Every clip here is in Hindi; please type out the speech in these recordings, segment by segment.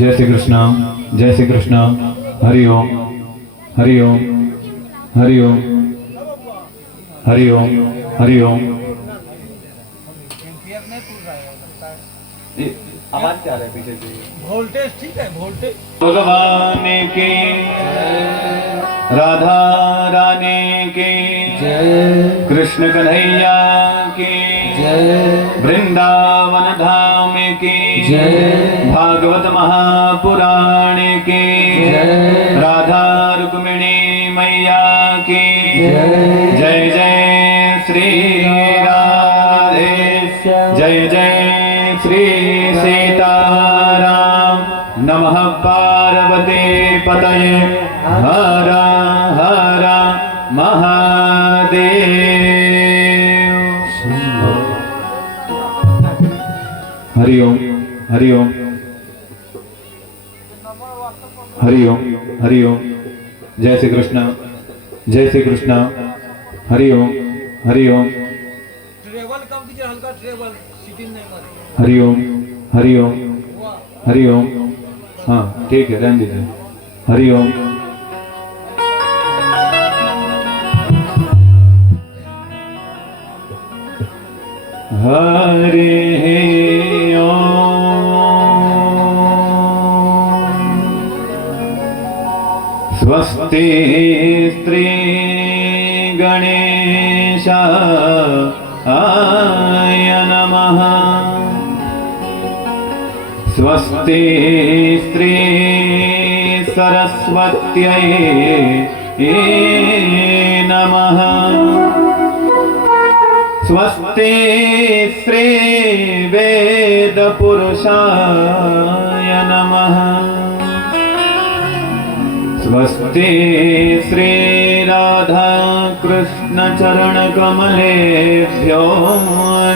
जय श्री कृष्ण, जय श्री कृष्ण। हरि ओम, हरि ओम, हरि ओम, हरि ओम, हरि ओम। आवाज क्या आ रहा है पीछे से? वोल्टेज ठीक है, वोल्टेज। भगवान की राधा रानी की जय, कृष्ण कन्हैया की जय, वृंदावन धाम की जय, भागवत महापुराण की जय, राधा रुक्मिणी मैया की जय, जय जय श्री राधे, जय जय श्री सीताराम। नमः पार्वती पतये, हर हर महादेव। हरि ओम, हरि ओम, हरि ओम, हरि ओम। जय श्री कृष्ण, जय श्री कृष्ण। हरि ओम, हरि ओम, ट्रेवल कम दीजिए, हल्का ट्रेवल, सीटिंग नहीं मारे। हरि ओम, हरि ओम, वाह, हरि ओम। हाँ ठीक है, रहने दीजिए। हरि ओम। हरि ओम। स्वस्ति स्त्री गणेशाय नमः। स्वस्ति स्त्री सरस्वत्यै नमः। स्वस्ति श्री वेद पुरुषाय नमः। स्वस्ति श्री राधा कृष्ण चरण कमलेभ्यो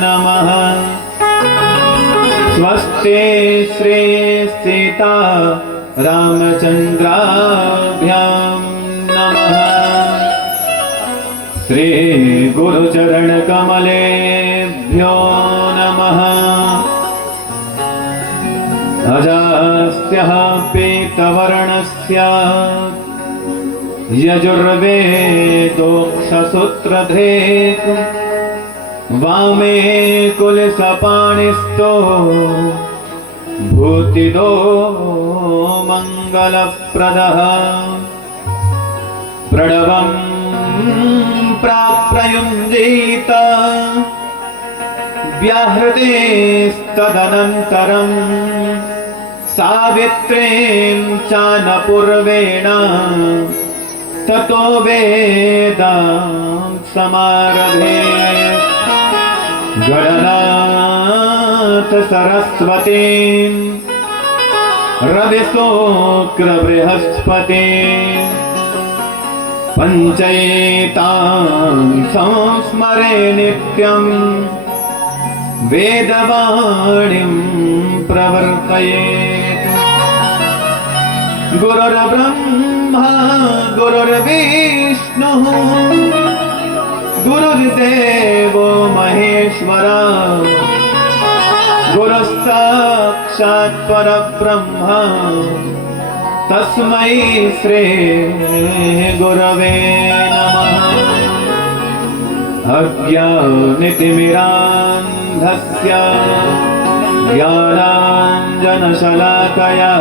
नमः। स्वस्ति श्री सीता रामचंद्राभ्यां नमः। श्री गुरुचरण कमलेभ्यो नमः। अजास्यः पीतवर्णस्य यजुर्वेदोक्षसूत्रधेत् वामे कुलसपाणिस्थो भूतिदो मङ्गलप्रदः। प्रणवं प्राप्रयुञ्जीत व्याहृतेस्तदनन्तरं सावित्रीं चानपूर्वेण ततो वेदां समारभे। गणनाथ सरस्वतीं रविशुक्र बृहस्पतिं पंचैतां संस्मरे नित्यं वेदवाणीं प्रवर्तयेत्। गुरुर्ब्रह्मा गुरुर्विष्णुः गुरुर्देवो महेश्वरा गुरुः साक्षात् परब्रह्म तस्मै श्री गुरवे नमः। अज्ञानतिमिरान्धस्य ज्ञानाञ्जनशलाकया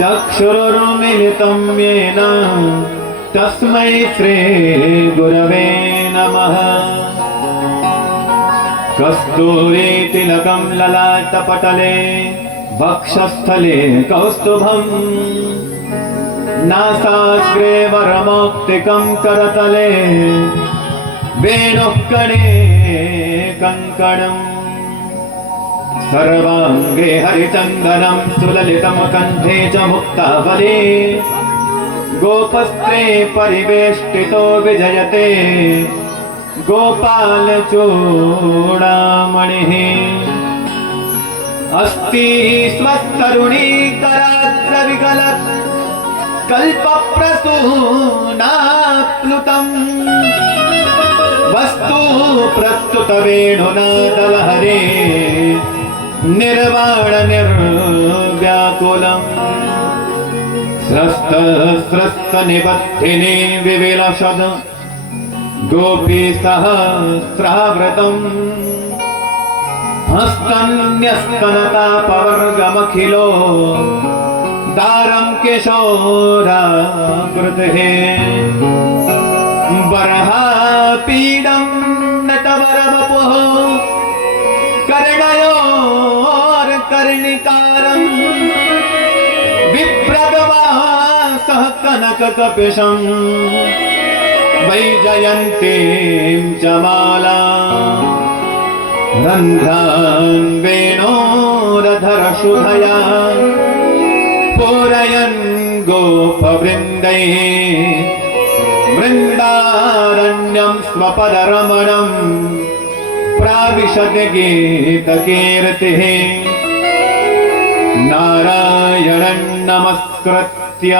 चक्षुरुन्मिलितं येन तस्मै श्री गुरवे नमः। कस्तूरीतिलकं ललाटपटले वक्षस्थले कौस्तुभं नासाग्रे वरमौक्तिकं करतले वेणुः कणे कङ्कणम्। सर्वाङ्गे हरिचन्दनं सुललितं कण्ठे च मुक्तावली गोपस्त्रे परिवेष्टितो विजयते गोपालचूडामणिः। अस्ति स्वस्तरुणीकराग्रविगलत् कल्पप्रसूनाप्लुतम् वस्तु प्रस्तुत वेणुनादलहरे निर्वाण निर्गुणमूर्ते। व्याकुलम् स्रस्त निबद्धिनी विविलसद गोपी सहस्रावृतम् हस्तन्यस्तनतापवर्गमखिलो दारं किशोराकृतिः बर्हापीडं नटवरवपुः कर्णयोर्कर्णिकारम् विप्रगवासः कनककपिशम् वैजयन्तीं च माला रन्ध्रान् वेणोरधरशुधया पूरयन् गोपवृन्दैः वृन्दारण्यं स्वपदरमणं प्राविशद् गीतकीर्तिः नारायणं नमस्कृत्य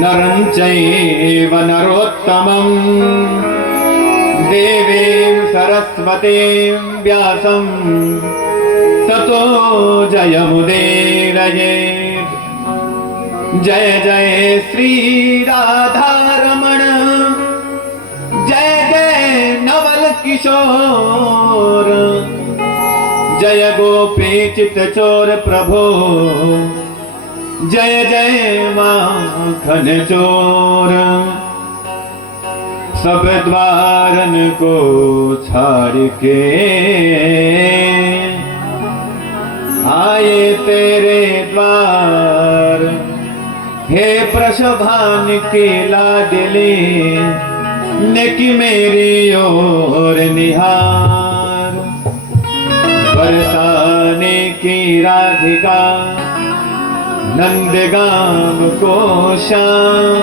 नरं चैव नरोत्तमं देवीं सरस्वतीं व्यासं ततो जयमुदीरयेत्। जय जय श्री राधारमण जय जय नवल किशोर जय गोपी चित्तचोर प्रभो जय जय माखन चोर। सब द्वारन को छाड़ के आए तेरे द्वार हे प्रशभान के लाडले नेकी मेरी ओर निहार। बरसाने की राधिका नंदगाम को श्याम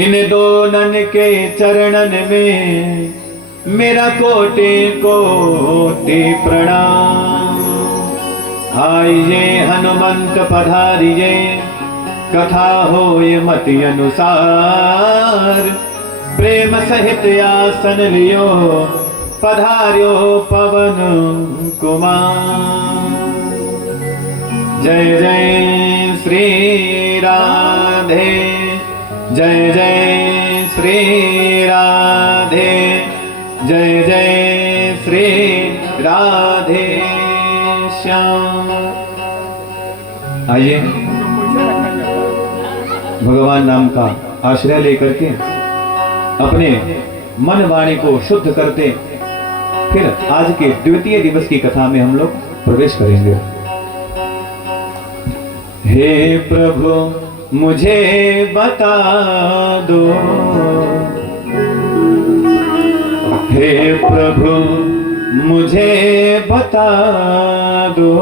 इन दोनों के चरणन में मेरा कोटि कोटि प्रणाम। आइए हनुमंत पधारिए कथा होए मति अनुसार प्रेम सहित आसन लियो पधार्यो पवन कुमार। जय जय श्री राधे जय जय श्री राधे जय जय श्री राधे श्याम। आइए भगवान नाम का आश्रय लेकर के अपने मन वाणी को शुद्ध करते फिर आज के द्वितीय दिवस की कथा में हम लोग प्रवेश करेंगे। हे प्रभु मुझे बता दो, हे प्रभु मुझे बता दो,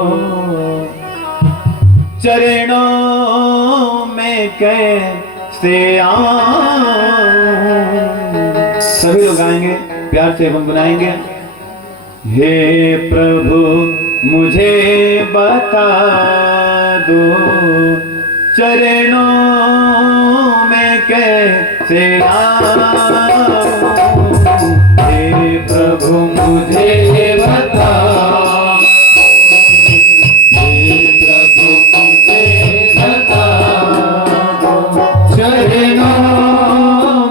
चरणों में कैसे आऊं। सभी लोग गाएंगे, प्यार से गुनगुनाएंगे। हे प्रभु मुझे बता दो, चरणों में कैसे आऊं। हे प्रभु मुझे बता, हे प्रभु मुझे बता दो, चरणों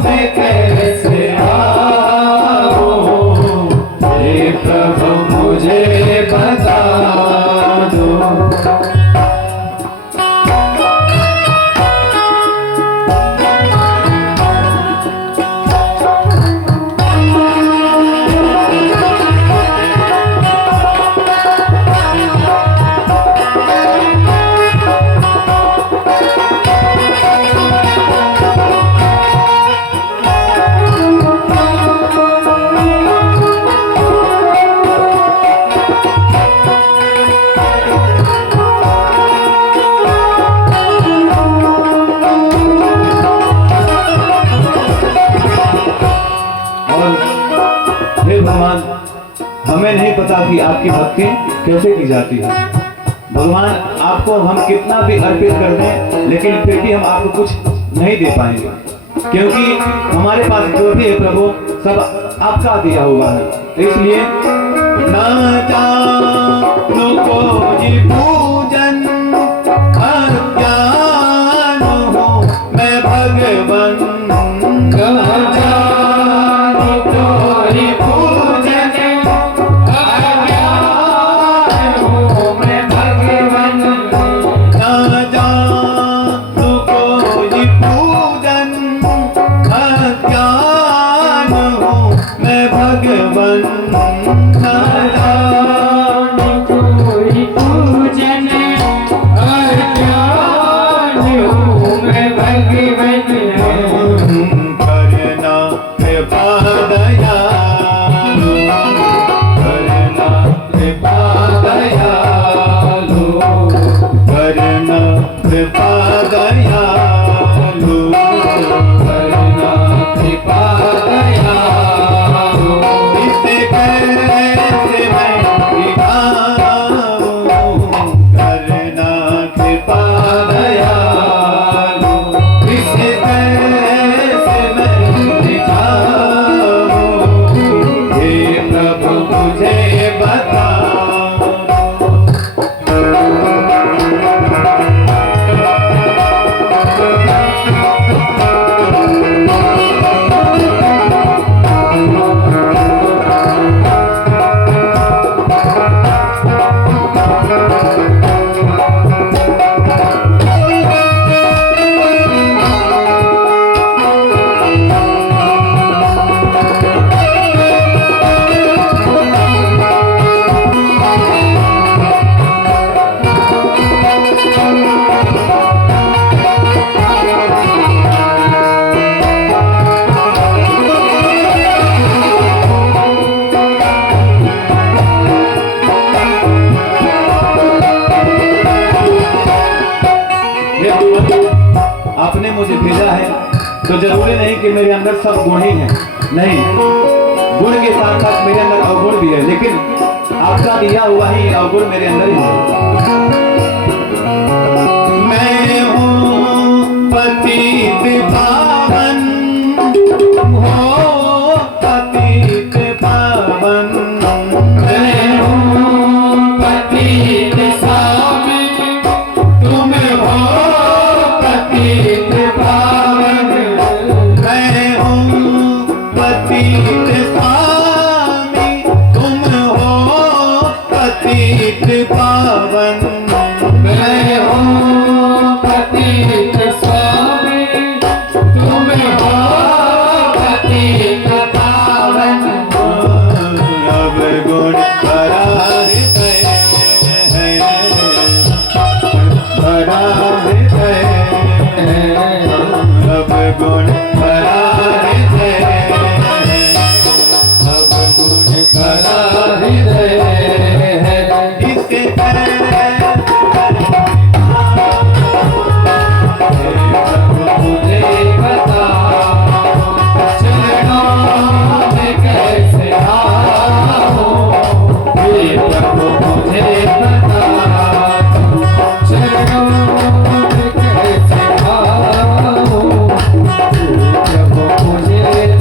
में कैसे आऊं। हे प्रभु मुझे बता दो। भगवान हमें नहीं पता कि आपकी भक्ति कैसे की जाती है। भगवान आपको हम कितना भी अर्पित कर दें लेकिन फिर भी हम आपको कुछ नहीं दे पाएंगे, क्योंकि हमारे पास जो भी है प्रभु सब आपका दिया हुआ है। इसलिए ना जानो कोई पूजन आपने मुझे भेजा है तो जरूरी नहीं कि मेरे अंदर सब गुण ही हैं, नहीं, गुण के साथ साथ मेरे अंदर अवगुण भी है, लेकिन आपका दिया हुआ ही अवगुण मेरे अंदर ही है। मैं हूँ पतित पावन, हो पतित पावन, मैं हूँ पतित पावन, तुम हो पतित पावन, मैं हूँ पतित स्वामी, तुम हो पतित पावन, मैं हूँ पतित स्वामी, तुम हो पतित पावन, अब गुण भरा हृदय है, भरा हृदय है, अब गुण भरा हृदय है, अब गुण भरा हृदय है, इसके मुझे बता चरणों में कैसे आऊं, ये प्रभु मुझे बता चरणों में कैसे आऊं, ये प्रभु मुझे बता।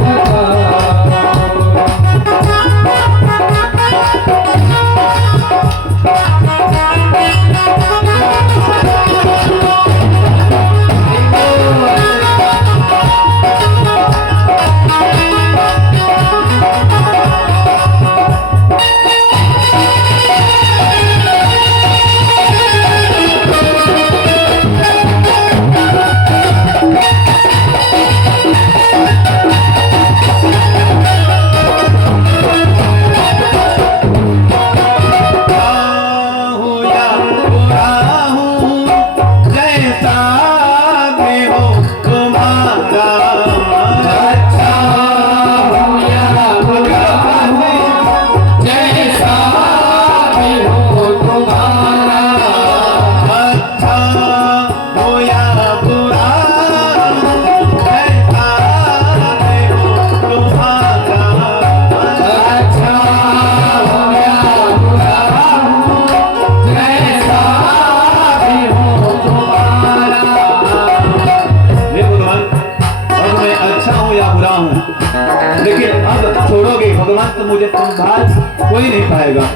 लेकिन अब छोड़ोगे भगवान तो मुझे संभाल कोई नहीं पाएगा।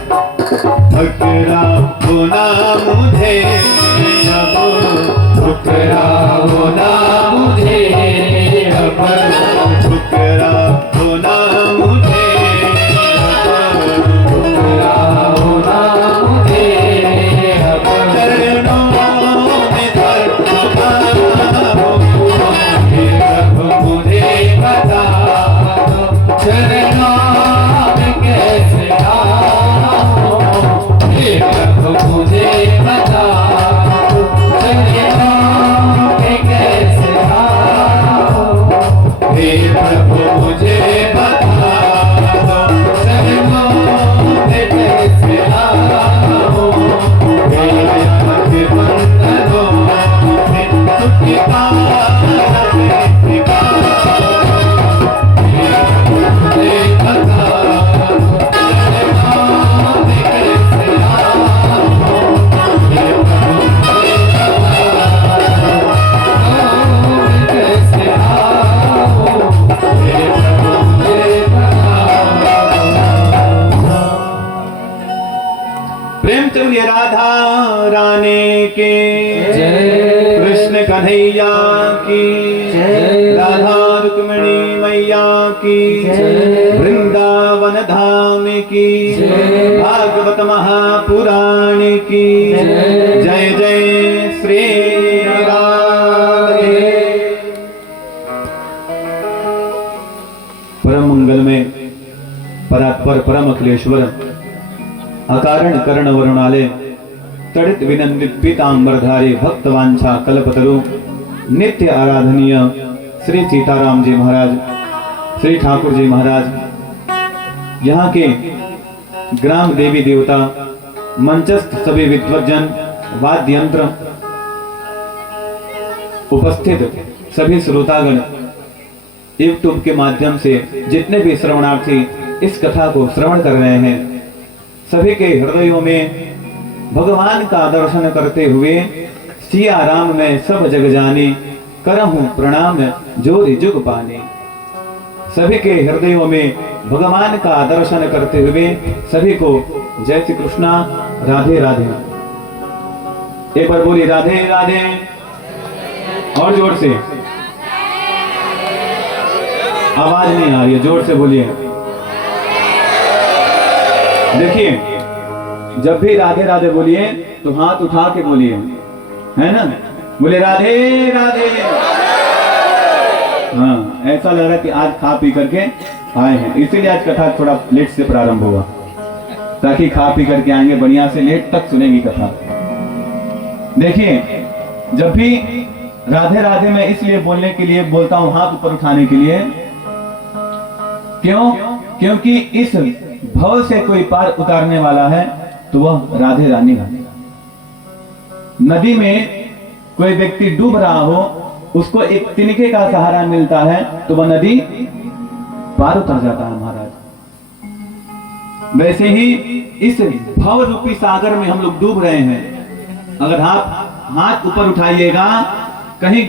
ठुकरा होना मुझे अब, ठुकरा होना मुझे अब, ठुकरा होना मुझे अब, ठुकरा होना मुझे अब, चरणों में मुझे बता चरणों में कैसे आऊं, हे प्रभु मुझे बता चरणों में कैसे आऊं, हे प्रभु मुझे बता चरणों में कैसे आऊं, हे बंधनों में छुटकारा प्रेमचंद राधा रानी की जय, कृष्ण कन्हैया की जय, राधा रुक्मिणी मैया की जय, वृंदावन धाम की जय, भागवत महापुराण की जय, जय जय श्री राधे। परम मंगल में परात्पर परम अखिलेश्वर अकारण कर्ण वरुणाले तड़ित विनंदित पीतांबरधारी भक्तवांछा कल्पतरु नित्य आराधनीय श्री सीताराम जी महाराज, श्री ठाकुर जी महाराज, यहाँ के ग्राम देवी देवता, मंचस्थ सभी विद्वज्जन, वाद्य यंत्र उपस्थित सभी श्रोतागण यूट्यूब के माध्यम से जितने भी श्रवणार्थी इस कथा को श्रवण कर रहे हैं, सभी के हृदयों में भगवान का दर्शन करते हुए सिया राम में सब जग जानी, करहूं प्रणाम जोरि जुग पानी। सभी के हृदयों में भगवान का दर्शन करते हुए सभी को जय श्री कृष्णा, राधे राधे। एक बार बोली राधे राधे, और जोर से, आवाज नहीं आ रही है, जोर से बोलिए। देखिए, जब भी राधे राधे बोलिए तो हाथ उठा के बोलिए, है ना? बोले राधे राधे। हाँ, ऐसा लग रहा है कि आज खा पी करके आए हैं, इसीलिए आज कथा थोड़ा लेट से प्रारंभ हुआ, ताकि खा पी करके आएंगे, बढ़िया से लेट तक सुनेंगी कथा। देखिए, जब भी राधे राधे मैं इसलिए बोलने के लिए बोलता हूं, हाथ ऊपर उठाने के लिए, क्यों? क्योंकि इस भव से कोई पार उतारने वाला है तो वह राधे रानी है। नदी में कोई व्यक्ति डूब रहा हो, उसको एक तिनके का सहारा मिलता है तो वह नदी पार उतर जाता है महाराज। वैसे ही इस भव रूपी सागर में हम लोग डूब रहे हैं। अगर हाथ ऊपर उठाइएगा, कहीं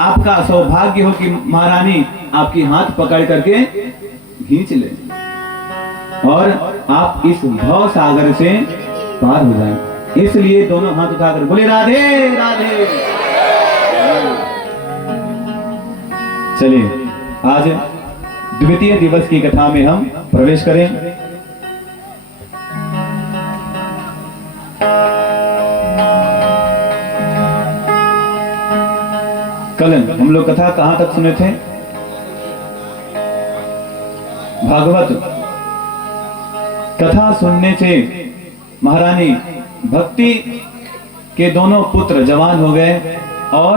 आपका सौभाग्य हो कि महारानी आपकी हाथ पकड़ करके खींच ले और आप इस भव सागर से पार हो जाएं। इसलिए दोनों हाथ उठाकर बोले राधे राधे। चलिए, आज द्वितीय दिवस की कथा में हम प्रवेश करें। कल हम लोग कथा कहां तक सुने थे? भागवत कथा सुनने से महारानी भक्ति के दोनों पुत्र जवान हो गए और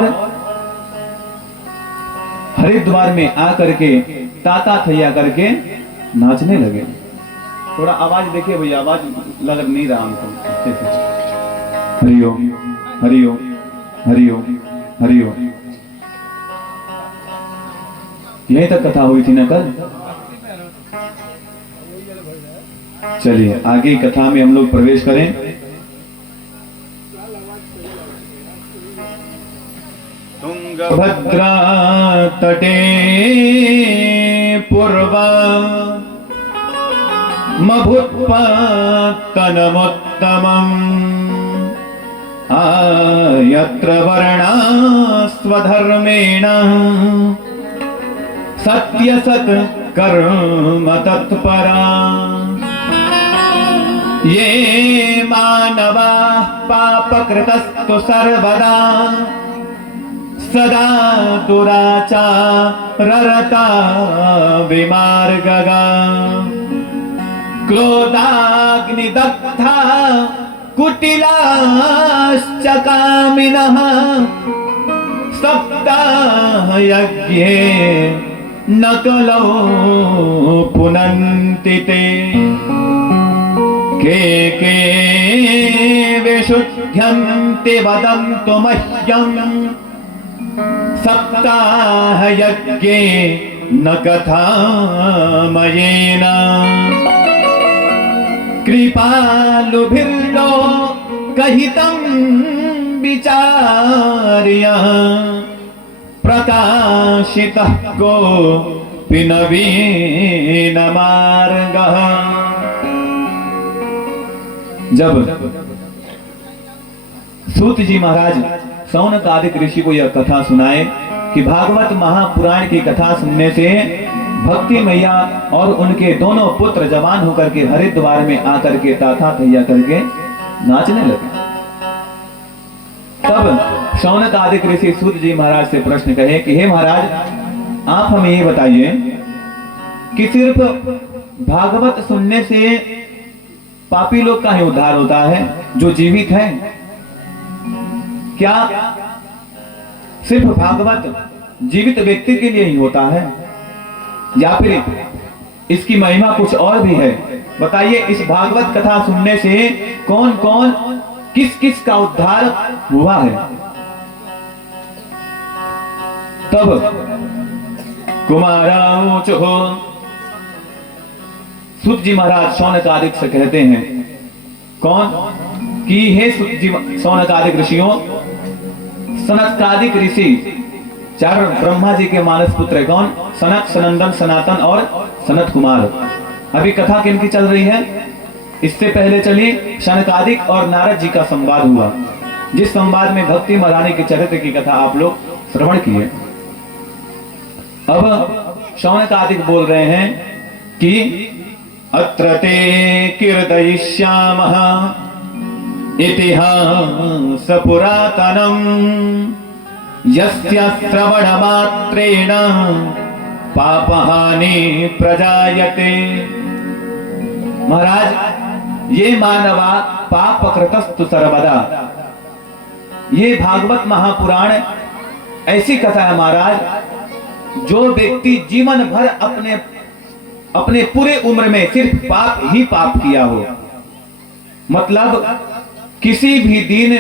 हरिद्वार में आकर के ताता थैया करके नाचने लगे। थोड़ा आवाज देखिए भैया, आवाज लग नहीं रहा हमको अच्छे से। हरिओम हरिओम हरिओम हरिओम। यहीं तक कथा हुई थी ना कल? चलिए आगे कथा में हम लोग प्रवेश करें। तुंगभद्रा तटे पूर्व मभुत्पत्तनमुत्तमम् यत्र वर्णा स्वधर्मेण सत्यसत् कर्म तत्परा ये मानवाः पापकृतस्तु सर्वदा सदा दुराचाररता विमार्गगा क्रोधाग्निदग्धा कुटिलाश्च कामिनः सप्ताहयज्ञे न कलौ पुनन्ति ते के विशुद्ध्यन्ति वदन्तु मह्यम् सप्ताहयज्ञे न कथामयेन कृपालुभिर्नो कहितं विचार्य प्रकाशितः को पिनवीन मार्गः। जब सूत जी महाराज शौनक आदि ऋषि को यह कथा सुनाए कि भागवत महापुराण की कथा सुनने से भक्ति मैया और उनके दोनों पुत्र जवान होकर के हरिद्वार में आकर के ताता थैया करके नाचने लगे, तब शौनक आदि ऋषि सूत जी महाराज से प्रश्न कहे कि हे महाराज, आप हमें ये बताइए कि सिर्फ भागवत सुनने से पापी लोग का ही उद्धार होता है जो जीवित है? क्या सिर्फ भागवत जीवित व्यक्ति के लिए ही होता है या फिर इसकी महिमा कुछ और भी है? बताइए, इस भागवत कथा सुनने से कौन कौन किस किस का उद्धार हुआ है? तब कुमाराऊचुः, सूत जी महाराज शौनकादिक से कहते हैं, कौन कि हे सूत जी शौनकादिक ऋषियों, सनकादिक ऋषि चार ब्रह्मा जी के मानस पुत्र है। कौन? सनक, सनंदन, सनातन और सनत कुमार। अभी कथा किनकी चल रही है? इससे पहले चली सनकादिक और नारद जी का संवाद हुआ, जिस संवाद में भक्ति महारानी के चरित्र की कथा आप लोग श्रवण किए। अब शौनकादिक बोल रहे हैं कि अत्र ते कीर्तयिष्यामः इतिहास पुरातनम् यस्य श्रवणमात्रेण पापहानि प्रजायते। महाराज, ये मानवा पापकृतस्तु सर्वदा, ये भागवत महापुराण ऐसी कथा है महाराज, जो व्यक्ति जीवन भर अपने पूरे उम्र में सिर्फ पाप ही पाप किया हो, मतलब किसी भी दिन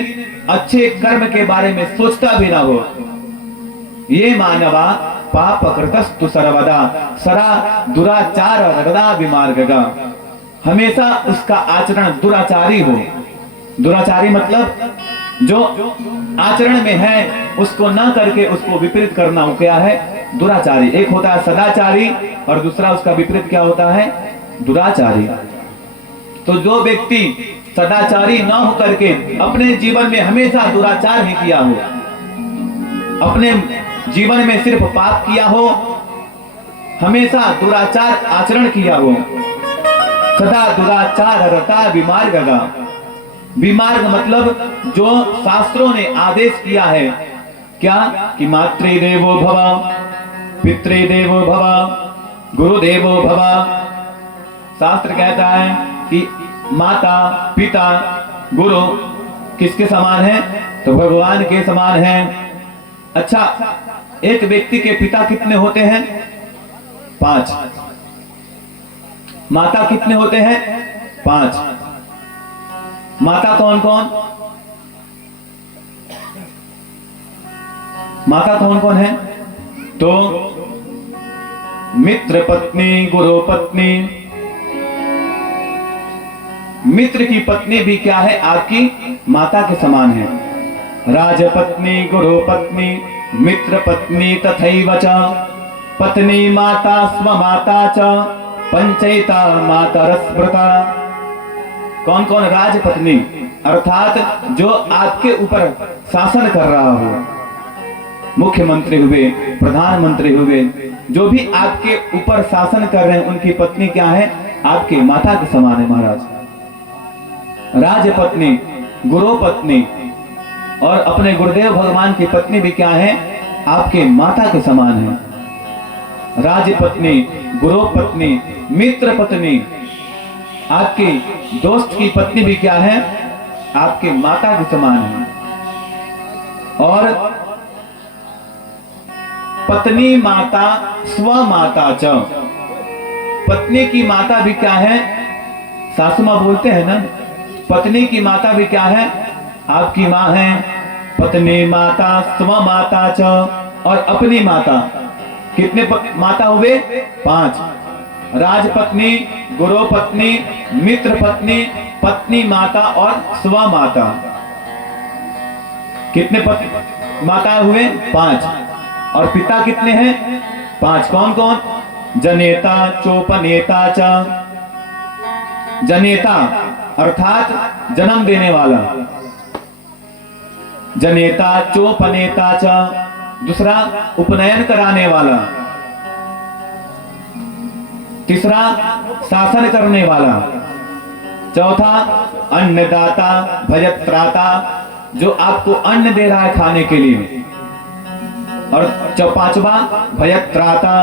अच्छे कर्म के बारे में सोचता भी ना हो, ये मानवा पाप कृतस्तु सर्वदा सरा दुराचार हृदा विमार्गगा, हमेशा उसका आचरण दुराचारी हो। दुराचारी मतलब जो आचरण में है उसको ना करके उसको विपरीत करना, वो क्या है? दुराचारी। एक होता है सदाचारी और दूसरा उसका विपरीत क्या होता है? दुराचारी। तो जो व्यक्ति सदाचारी ना हो करके अपने जीवन में हमेशा दुराचार ही किया हो, अपने जीवन में सिर्फ पाप किया हो, हमेशा दुराचार आचरण किया हो, सदा दुराचार रता विमार्गगा। विमार्ग मतलब जो शास्त्रों ने आदेश किया है, क्या कि मातृदेवो भव, पितृदेवो भव, गुरुदेवो भव। शास्त्र कहता है कि माता पिता गुरु किसके समान है? तो भगवान के समान है। अच्छा, एक व्यक्ति के पिता कितने होते हैं? 5। माता कितने होते हैं? 5। माता कौन कौन? माता कौन कौन है? तो मित्र पत्नी, गुरु पत्नी। मित्र की पत्नी भी क्या है? आपकी माता के समान है। राजपत्नी, गुरु पत्नी, मित्र पत्नी तथैव च, पत्नी माता स्वमाता च, पंचैता मातरस्मृता। कौन कौन? राजपत्नी अर्थात जो आपके ऊपर शासन कर रहा हो, मुख्यमंत्री हुए, प्रधानमंत्री हुए, जो भी आपके ऊपर शासन कर रहे हैं, उनकी पत्नी क्या है? आपके माता के समान है महाराज। राजपत्नी, गुरु पत्नी और अपने गुरुदेव भगवान की पत्नी भी क्या है? आपके माता के समान है। राजपत्नी, गुरु पत्नी, मित्र पत्नी, आपके दोस्त की पत्नी भी क्या है? आपके माता के समान है। और पत्नी माता स्वमाता च, पत्नी की माता भी क्या है? सासू माँ बोलते हैं ना, पत्नी की माता भी क्या है? आपकी माँ है। पत्नी माता स्वमाता च, और अपनी माता। कितने माता हुए? 5। राजपत्नी, गुरु पत्नी, मित्र पत्नी, पत्नी माता और स्वमाता। कितने माता हुए? 5। और पिता कितने हैं? 5। कौन कौन? जनेता चोपनेता च। जनेता अर्थात जन्म देने वाला, जनेता चोपनेता च। दूसरा उपनयन कराने वाला। तीसरा शासन करने वाला। चौथा अन्नदाता भयत्राता, जो आपको अन्न दे रहा है खाने के लिए। और 5वां भयत्राता,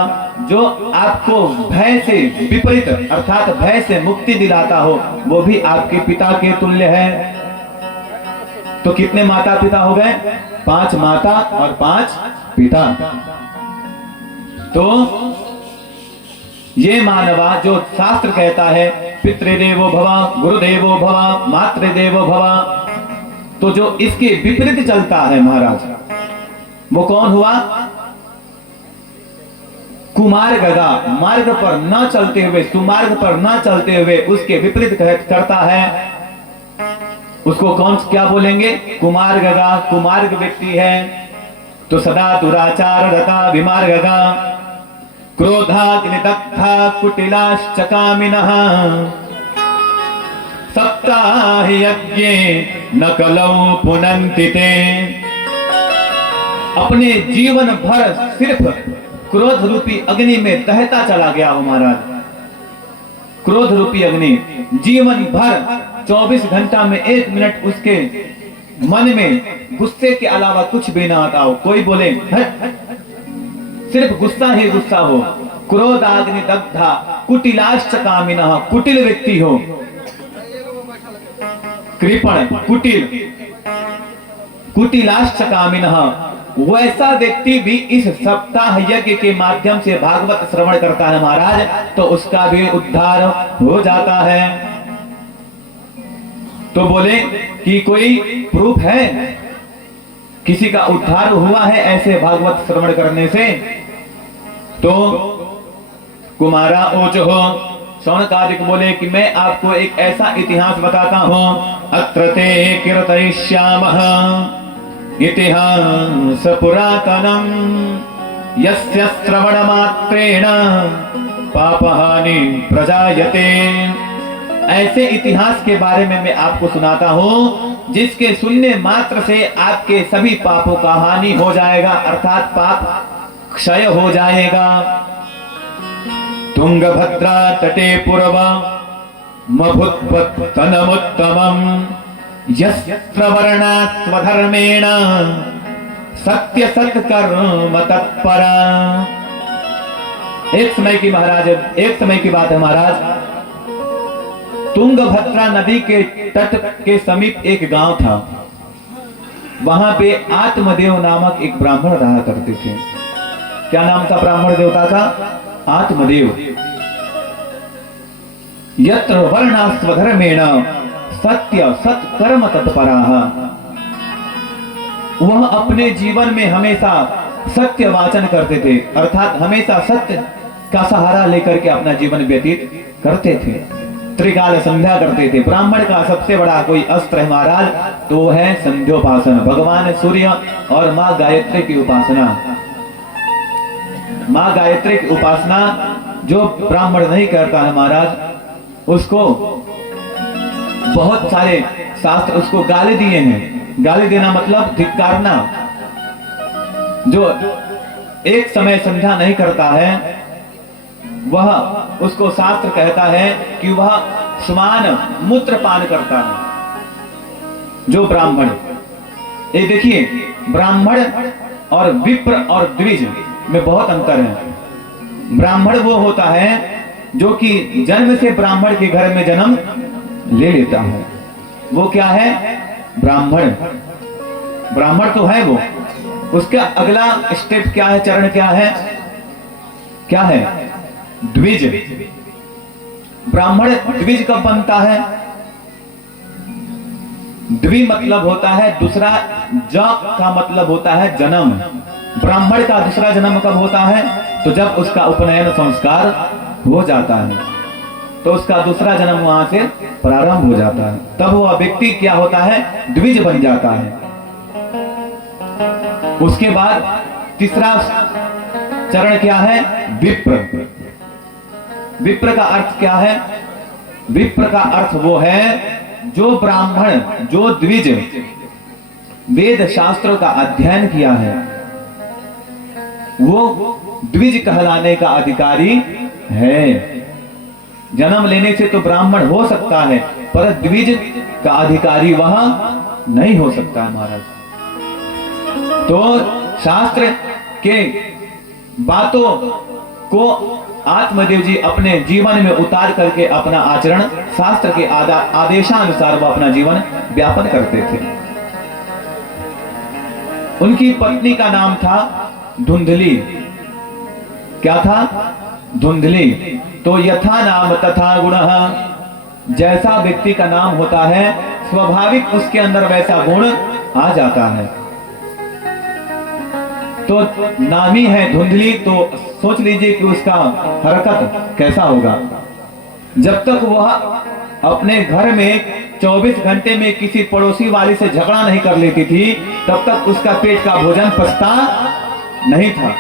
जो आपको भय से विपरीत अर्थात भय से मुक्ति दिलाता हो, वो भी आपके पिता के तुल्य है। तो कितने माता पिता हो गए? 5 माता और 5 पिता। तो ये मानवा जो शास्त्र कहता है पितृदेवो भव, गुरुदेवो भव, मातृदेवो भव, तो जो इसके विपरीत चलता है महाराज, वो कौन हुआ? कुमार्ग गगा, मार्ग पर न चलते हुए, सुमार्ग पर न चलते हुए उसके विपरीत करता है, उसको कौन क्या बोलेंगे? कुमार्ग गगा। कुमार्ग व्यक्ति है तो सदा दुराचार रता विमार्ग गगा, क्रोधाग्निदग्धा कुटिलाश्चकामिनः, सप्ताहयज्ञे न कलौ पुनन्ति ते। अपने जीवन भर सिर्फ क्रोध रूपी अग्नि में दहता चला गया हो महाराज। क्रोध रूपी अग्नि जीवन भर 24 घंटा में 1 मिनट उसके मन में गुस्से के अलावा कुछ भी ना आता हो। कोई बोले हट, सिर्फ गुस्सा ही गुस्सा हो। क्रोध अग्नि दग्धा कुटिलाश्च कामिनः, कुटिल व्यक्ति हो, कृपण कुटिल, कुटिलाश्च कामिनः, वैसा व्यक्ति भी इस सप्ताह यज्ञ के माध्यम से भागवत श्रवण करता है महाराज, तो उसका भी उद्धार हो जाता है। तो बोले कि कोई प्रूफ है किसी का उद्धार हुआ है ऐसे भागवत श्रवण करने से? तो कुमारा ओचो शौनकादिक बोले कि मैं आपको एक ऐसा इतिहास बताता हूं। अत्र ते कीर्तयिष्यामः इतिहास पुरातनम यस्य श्रवण मात्रेण पापहानि प्रजायते। ऐसे इतिहास के बारे में मैं आपको सुनाता हूं जिसके सुनने मात्र से आपके सभी पापों का हानि हो जाएगा, अर्थात पाप क्षय हो जाएगा। तुंगभद्रा तटे पूर्व मभुत्पत्तनमुत्तमम् यत्र वर्णात् स्वधर्मेण सत्य सत्कर्म तत्परा। एक समय की बात है महाराज, तुंगभद्रा नदी के तट के समीप एक गांव था। वहां पे आत्मदेव नामक एक ब्राह्मण रहा करते थे। क्या नाम था ब्राह्मण देवता का? आत्मदेव। यत्र वर्णात् स्वधर्मेण सत्य सत्कर्म तत्पराः, वह अपने जीवन में हमेशा सत्य वाचन करते थे, अर्थात हमेशा सत्य का सहारा लेकर के अपना जीवन व्यतीत करते थे। त्रिकाल संध्या करते थे। ब्राह्मण का सबसे बड़ा कोई अस्त्र है महाराज, तो वो है संध्योपासना, भगवान सूर्य और माँ गायत्री की उपासना। माँ गायत्री की उपासना जो ब्राह्मण नहीं करता है महाराज, उसको बहुत सारे शास्त्र उसको गाली दिए हैं। गाली देना मतलब धिक्कारना। जो एक समय संध्या नहीं करता है वह, उसको शास्त्र कहता है कि वह समान मूत्र पान करता है। जो ब्राह्मण, ये देखिए ब्राह्मण और विप्र और द्विज में बहुत अंतर है। ब्राह्मण वो होता है जो कि जन्म से ब्राह्मण के घर में जन्म ले लेता है, वो क्या है? ब्राह्मण। ब्राह्मण तो है वो, उसका अगला स्टेप क्या है, चरण क्या है? क्या है? द्विज। ब्राह्मण द्विज कब बनता है? द्वि मतलब होता है दूसरा, ज का मतलब होता है जन्म। ब्राह्मण का दूसरा जन्म कब होता है? तो जब उसका उपनयन संस्कार हो जाता है, तो उसका दूसरा जन्म वहां से प्रारंभ हो जाता है। तब वह व्यक्ति क्या होता है? द्विज बन जाता है। उसके बाद तीसरा चरण क्या है? विप्र। विप्र का अर्थ क्या है? विप्र का अर्थ वो है जो ब्राह्मण, जो द्विज वेद शास्त्रों का अध्ययन किया है, वो द्विज कहलाने का अधिकारी है। जन्म लेने से तो ब्राह्मण हो सकता है, पर द्विज का अधिकारी वह नहीं हो सकता है महाराज। तो शास्त्र के बातों को आत्मदेव जी अपने जीवन में उतार करके अपना आचरण शास्त्र के आदेशानुसार वो अपना जीवन व्यापन करते थे। उनकी पत्नी का नाम था धुंधली। क्या था? धुंधली। तो यथा नाम तथा गुणः, जैसा व्यक्ति का नाम होता है स्वाभाविक उसके अंदर वैसा गुण आ जाता है। तो नामी है धुंधली, तो सोच लीजिए कि उसका हरकत कैसा होगा। जब तक वह अपने घर में 24 घंटे में किसी पड़ोसी वाली से झगड़ा नहीं कर लेती थी, तब तक उसका पेट का भोजन पचता नहीं था।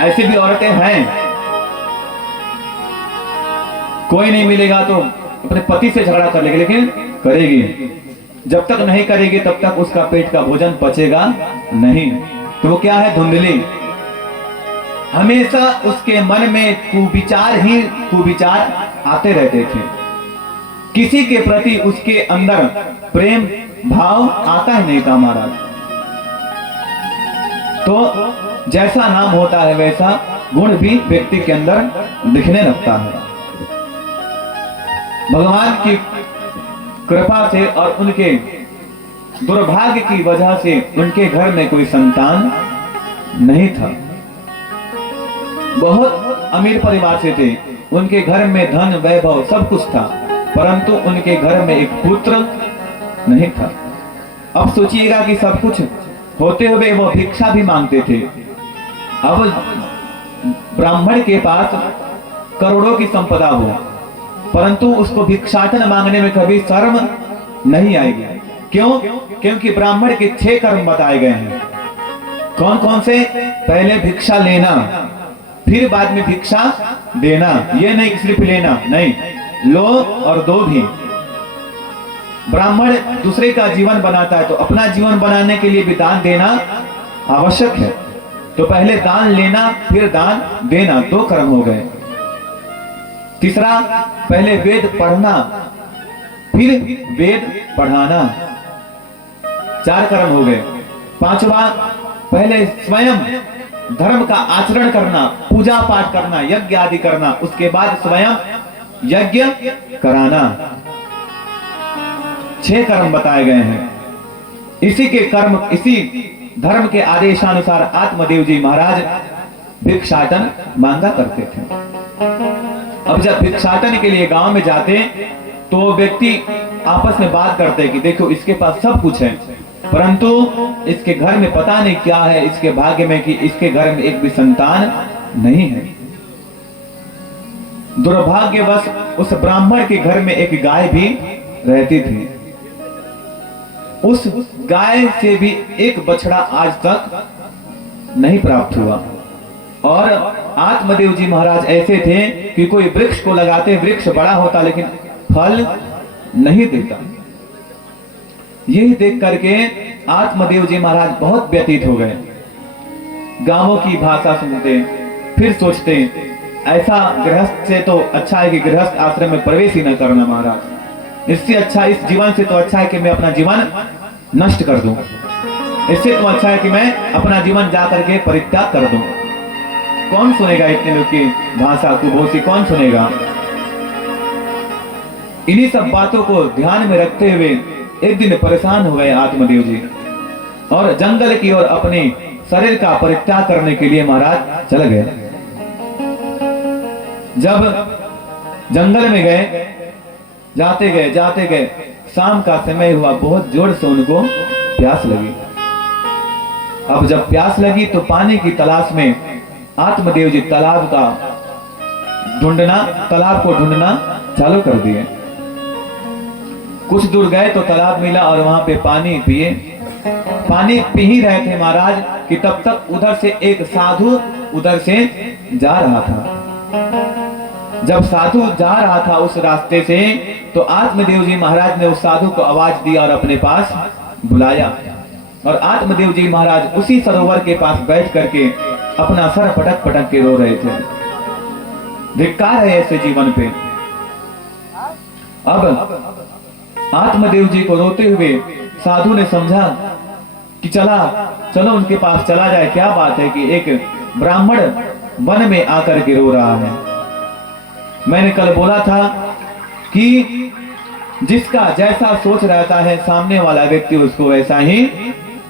ऐसी भी औरतें हैं, कोई नहीं मिलेगा तो अपने पति से झगड़ा कर लेगी, लेकिन करेगी। जब तक नहीं करेगी तब तक उसका पेट का भोजन पचेगा नहीं। तो वो क्या है? धुंधली। हमेशा उसके मन में कुविचार आते रहते थे। किसी के प्रति उसके अंदर प्रेम भाव आता ही नहीं था महाराज। तो जैसा नाम होता है वैसा गुण भी व्यक्ति के अंदर दिखने लगता है। भगवान की कृपा से और उनके दुर्भाग्य की वजह से उनके घर में कोई संतान नहीं था। बहुत अमीर परिवार से थे, उनके घर में धन वैभव सब कुछ था, परंतु उनके घर में एक पुत्र नहीं था। अब सोचिएगा कि सब कुछ होते हुए वो भिक्षा भी मांगते थे। अब ब्राह्मण के पास करोड़ों की संपदा हो, परंतु उसको भिक्षाटन मांगने में कभी शर्म नहीं आएगी। क्यों? क्योंकि ब्राह्मण के 6 कर्म बताए गए हैं। कौन कौन से? पहले भिक्षा लेना, फिर बाद में भिक्षा देना। ये नहीं सिर्फ लेना, नहीं, लो और दो भी। ब्राह्मण दूसरे का जीवन बनाता है, तो अपना जीवन बनाने के लिए भी दान देना आवश्यक है। तो पहले दान लेना फिर दान देना, 2 कर्म हो गए। तीसरा, पहले वेद पढ़ना फिर वेद पढ़ाना, 4 कर्म हो गए। 5वां, पहले स्वयं धर्म का आचरण करना, पूजा पाठ करना, यज्ञ आदि करना, उसके बाद स्वयं यज्ञ कराना। 6 कर्म बताए गए हैं। इसी के कर्म, इसी धर्म के आदेशानुसार आत्मदेव जी महाराज भिक्षाटन मांगा करते थे। अब जब भिक्षाटन के लिए गांव में जाते तो व्यक्ति आपस में बात करते कि देखो इसके पास सब कुछ है, परंतु इसके घर में पता नहीं क्या है, इसके भाग्य में कि इसके घर में एक भी संतान नहीं है। दुर्भाग्यवश उस ब्राह्मण के घर में एक गाय भी रहती थी। उस गाय से भी एक बछड़ा आज तक नहीं प्राप्त हुआ। और आत्मदेव जी महाराज ऐसे थे कि कोई वृक्ष को लगाते, वृक्ष बड़ा होता लेकिन फल नहीं देता। यही देख करके आत्मदेव जी महाराज बहुत व्यतीत हो गए। गांवों की भाषा सुनते, फिर सोचते ऐसा गृहस्थ से तो अच्छा है कि गृहस्थ आश्रम में प्रवेश ही न करना महाराज। इससे अच्छा, इस जीवन से तो अच्छा है कि मैं अपना जीवन नष्ट कर दूं। इससे तो अच्छा है कि मैं अपना जीवन जा करके परित्याग कर दूं। कौन सुनेगा इतने लोग की भाषा कुभोसी, कौन सुनेगा? इन्हीं सब बातों को ध्यान में रखते हुए एक दिन परेशान हो गए आत्मदेव जी और जंगल की ओर अपने शरीर का परित्याग करने के लिए महाराज चले गए। जब जंगल में गए, जाते गए, शाम का समय हुआ, बहुत जोर से उनको प्यास लगी। अब जब प्यास लगी तो पानी की तलाश में आत्मदेव जी तालाब को ढूंढना चालू कर दिए। कुछ दूर गए तो तालाब मिला और वहां पे पानी पिए। पानी पी ही रहे थे महाराज कि तब तक उधर से एक साधु उधर से जा रहा था। जब साधु जा रहा था उस रास्ते से तो आत्मदेव जी महाराज ने उस साधु को आवाज दी और अपने पास बुलाया। और आत्मदेव जी महाराज उसी सरोवर के पास बैठ करके अपना सर पटक पटक के रो रहे थे। धिक्कार है ऐसे जीवन पे। अब आत्मदेव जी को रोते हुए साधु ने समझा कि चलो उनके पास चला जाए। क्या बात है कि एक ब्राह्मण वन में आकर के रो रहा है। मैंने कल बोला था कि जिसका जैसा सोच रहता है सामने वाला व्यक्ति उसको वैसा ही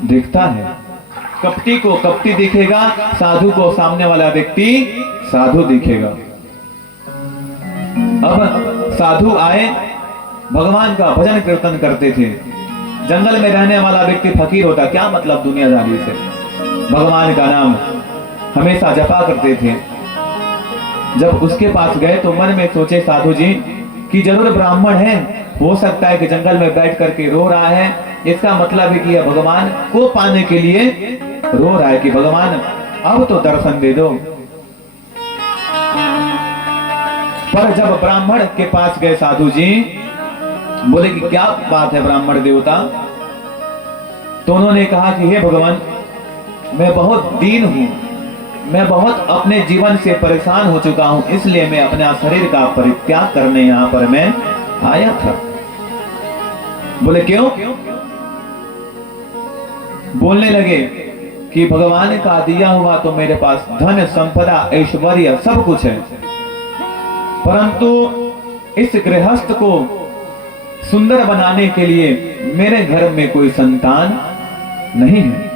दिखता है। कपटी को कपटी दिखेगा, साधु को सामने वाला व्यक्ति साधु दिखेगा। अब साधु आए, भगवान का भजन कीर्तन करते थे। जंगल में रहने वाला व्यक्ति फकीर होता, क्या मतलब दुनियादारी से। भगवान का नाम हमेशा जपा करते थे। जब उसके पास गए तो मन में सोचे साधु जी कि जरूर ब्राह्मण है, हो सकता है कि जंगल में बैठ करके रो रहा है, इसका मतलब है कि यह भगवान को पाने के लिए रो रहा है कि भगवान अब तो दर्शन दे दो। पर जब ब्राह्मण के पास गए साधु जी, बोले कि क्या बात है ब्राह्मण देवता? तो उन्होंने कहा कि हे भगवान, मैं बहुत दीन हूं, मैं बहुत अपने जीवन से परेशान हो चुका हूं, इसलिए मैं अपने शरीर का परित्याग करने यहाँ पर मैं आया था। बोले क्यों? बोलने लगे कि भगवान का दिया हुआ तो मेरे पास धन संपदा ऐश्वर्य सब कुछ है, परंतु इस गृहस्थ को सुंदर बनाने के लिए मेरे घर में कोई संतान नहीं है।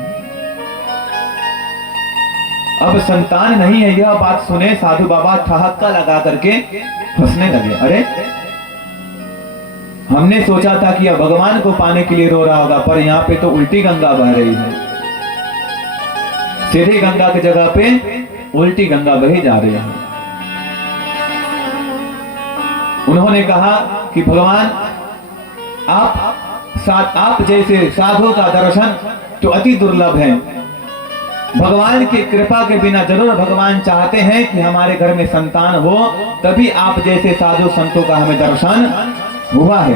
अब संतान नहीं है, यह बात सुने साधु बाबा ठहाका लगा करके हंसने लगे। अरे, हमने सोचा था कि यह भगवान को पाने के लिए रो रहा होगा, पर यहाँ पे तो उल्टी गंगा बह रही है। सीधी गंगा की जगह पे उल्टी गंगा बही जा रही है। उन्होंने कहा कि भगवान, आप जैसे साधु का दर्शन तो अति दुर्लभ है। भगवान की कृपा के बिना जरूर भगवान चाहते हैं कि हमारे घर में संतान हो, तभी आप जैसे साधु संतों का हमें दर्शन हुआ है।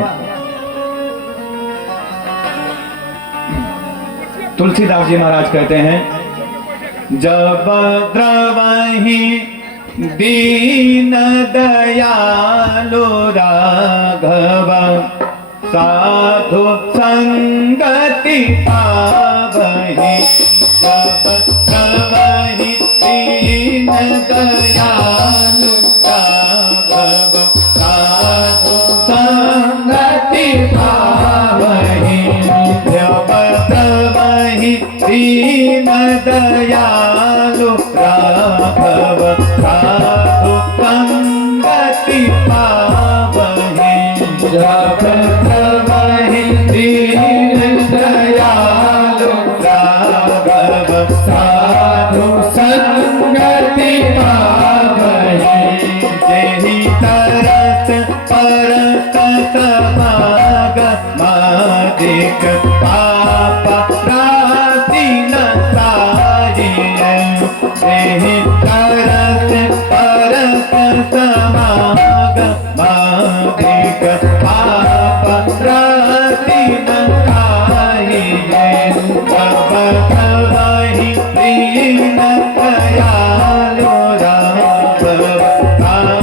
तुलसीदास जी महाराज कहते हैं, जब द्रवहि दीन दयालु राघव साधु संगति पावहि, जब द्रवहि दीन दयालु राघव साधु संगति पावहि, जब द्रवहि दीन दयालु राघव साधु संगति पावहि, जब द्रवहि दीन दयालु राघव साधु संगति पावहि, जेहि तरस परस समागम अधिक पाप राशि न सारिय, जेहि तरस परस समागम अधिक पाप राशि न सारिय, जब द्रवहि दीन दयालु राघव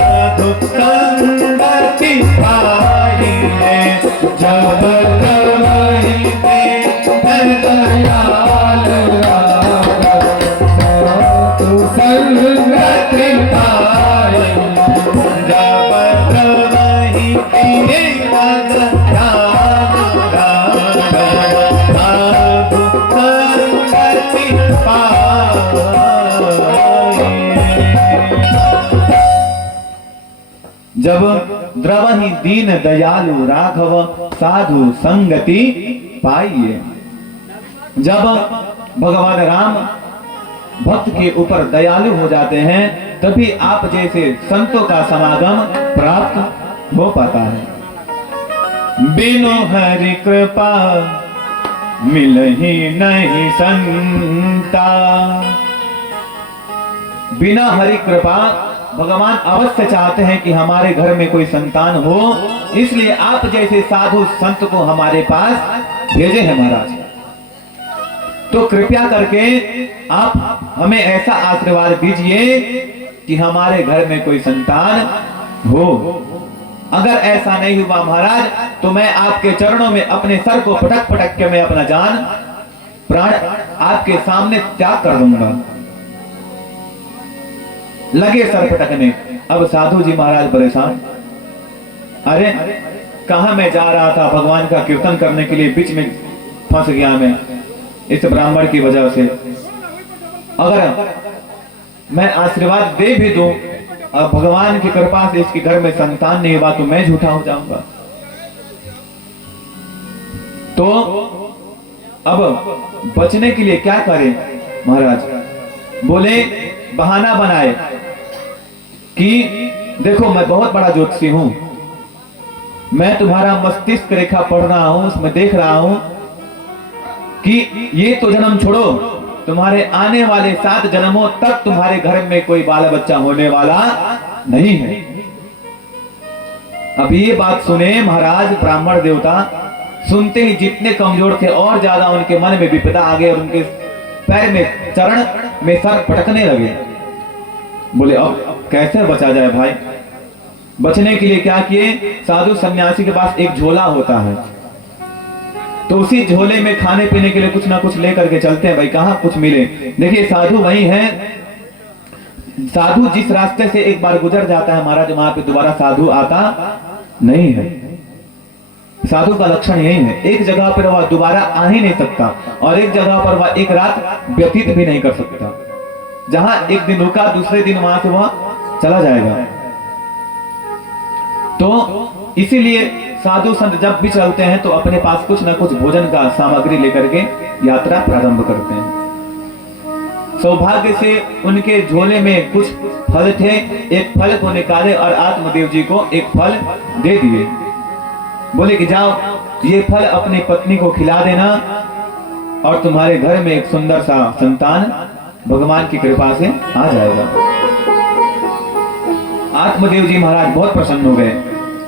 साधु संगति पाइए, जब द्रवहि दीन दयालु राघव साधु संगति पाइए, जब द्रवहि दीन दयालु राघव साधु संगति पाइए। जब द्रवहि दीन दयालु राघव साधु संगति पाइए, जब भगवान राम भक्त के ऊपर दयालु हो जाते हैं, तभी आप जैसे संतों का समागम प्राप्त हो पाता है। बिनु हरि कृपा मिलहि नहीं संता, बिना हरि कृपा भगवान अवश्य चाहते हैं कि हमारे घर में कोई संतान हो, इसलिए आप जैसे साधु संत को हमारे पास भेजे हैं महाराज। तो कृपया करके आप हमें ऐसा आशीर्वाद दीजिए कि हमारे घर में कोई संतान हो। अगर ऐसा नहीं हुआ महाराज, तो मैं आपके चरणों में अपने सर को पटक पटक के मैं अपना जान प्राण आपके सामने त्याग कर दूंगा। लगे सर पटकने। अब साधु जी महाराज परेशान, अरे कहां मैं जा रहा था भगवान का कीर्तन करने के लिए, बीच में फंस गया मैं इस ब्राह्मण की वजह से। अगर मैं आशीर्वाद दे भी दूं, अब भगवान की कृपा से इसके घर में संतान नहीं हुआ, तो मैं झूठा हो जाऊंगा। तो अब बचने के लिए क्या करें? महाराज बोले, बहाना बनाए कि देखो मैं बहुत बड़ा ज्योतिषी हूं, मैं तुम्हारा मस्तिष्क रेखा पढ़ रहा हूं, उसमें देख रहा हूं कि ये तो जन्म छोड़ो, तुम्हारे आने वाले 7 जन्मों तक तुम्हारे घर में कोई बाल बच्चा होने वाला नहीं है। अब ये बात सुने महाराज ब्राह्मण देवता, सुनते ही जितने कमजोर थे और ज्यादा उनके मन में विपदा आ गई और उनके पैर में, चरण में सर पटकने लगे। बोले अब कैसे बचा जाए भाई? बचने के लिए क्या किए, साधु सन्यासी के पास एक झोला होता है, तो उसी झोले में खाने पीने के लिए कुछ ना कुछ लेकर के चलते हैं भाई, कहाँ कुछ मिले। देखिए साधु वही है, साधु जिस रास्ते से एक बार गुजर जाता है महाराज, वहां पे दोबारा साधु आता नहीं है। साधु का लक्षण यही है, एक जगह पर वह दोबारा आ ही नहीं सकता और एक जगह पर वह एक रात व्यतीत भी नहीं कर सकता। जहां एक दिन रुका दूसरे दिन वहां से वह चला जाएगा। तो इसीलिए साधु संत जब भी चलते हैं तो अपने पास कुछ ना कुछ भोजन का सामग्री लेकर के यात्रा प्रारंभ करते हैं। सौभाग्य से उनके झोले में कुछ फल थे, एक फल को निकाले और आत्मदेव जी को एक फल दे दिए। बोले कि जाओ ये फल अपनी पत्नी को खिला देना और तुम्हारे घर में एक सुंदर सा संतान भगवान की कृपा से आ जाएगा। आत्मदेव जी महाराज बहुत प्रसन्न हो गए।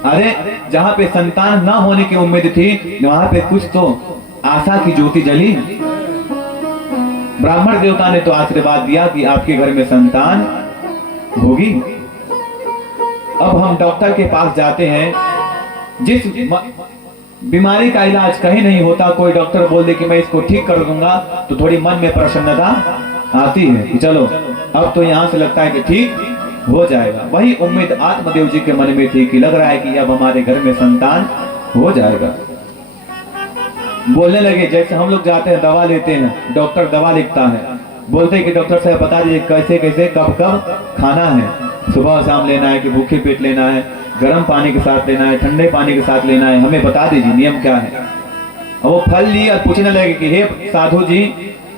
अरे जहां पे संतान न होने की उम्मीद थी, वहां पे कुछ तो आशा की ज्योति जली। ब्राह्मण देवता ने तो आशीर्वाद दिया कि आपके घर में संतान होगी। अब हम डॉक्टर के पास जाते हैं, जिस बीमारी का इलाज कहीं नहीं होता, कोई डॉक्टर बोल दे कि मैं इसको ठीक कर दूंगा, तो थोड़ी मन में प्रसन्नता आती है कि चलो अब तो यहां से लगता है कि ठीक हो जाएगा। वही उम्मीद आत्मदेव जी के मन में थी कि लग रहा है कि अब हमारे घर में संतान हो जाएगा। बोलने लगे, जैसे हम लोग जाते हैं दवा लेते हैं, डॉक्टर दवा लिखता है, बोलते हैं कि डॉक्टर साहब बता दीजिए कैसे कैसे कब कब खाना है, सुबह शाम लेना है कि भूखे पेट लेना है, गर्म पानी के साथ लेना है, ठंडे पानी के साथ लेना है, हमें बता दीजिए नियम क्या है। अब वो फल लिए और पूछने लगे कि हे साधु जी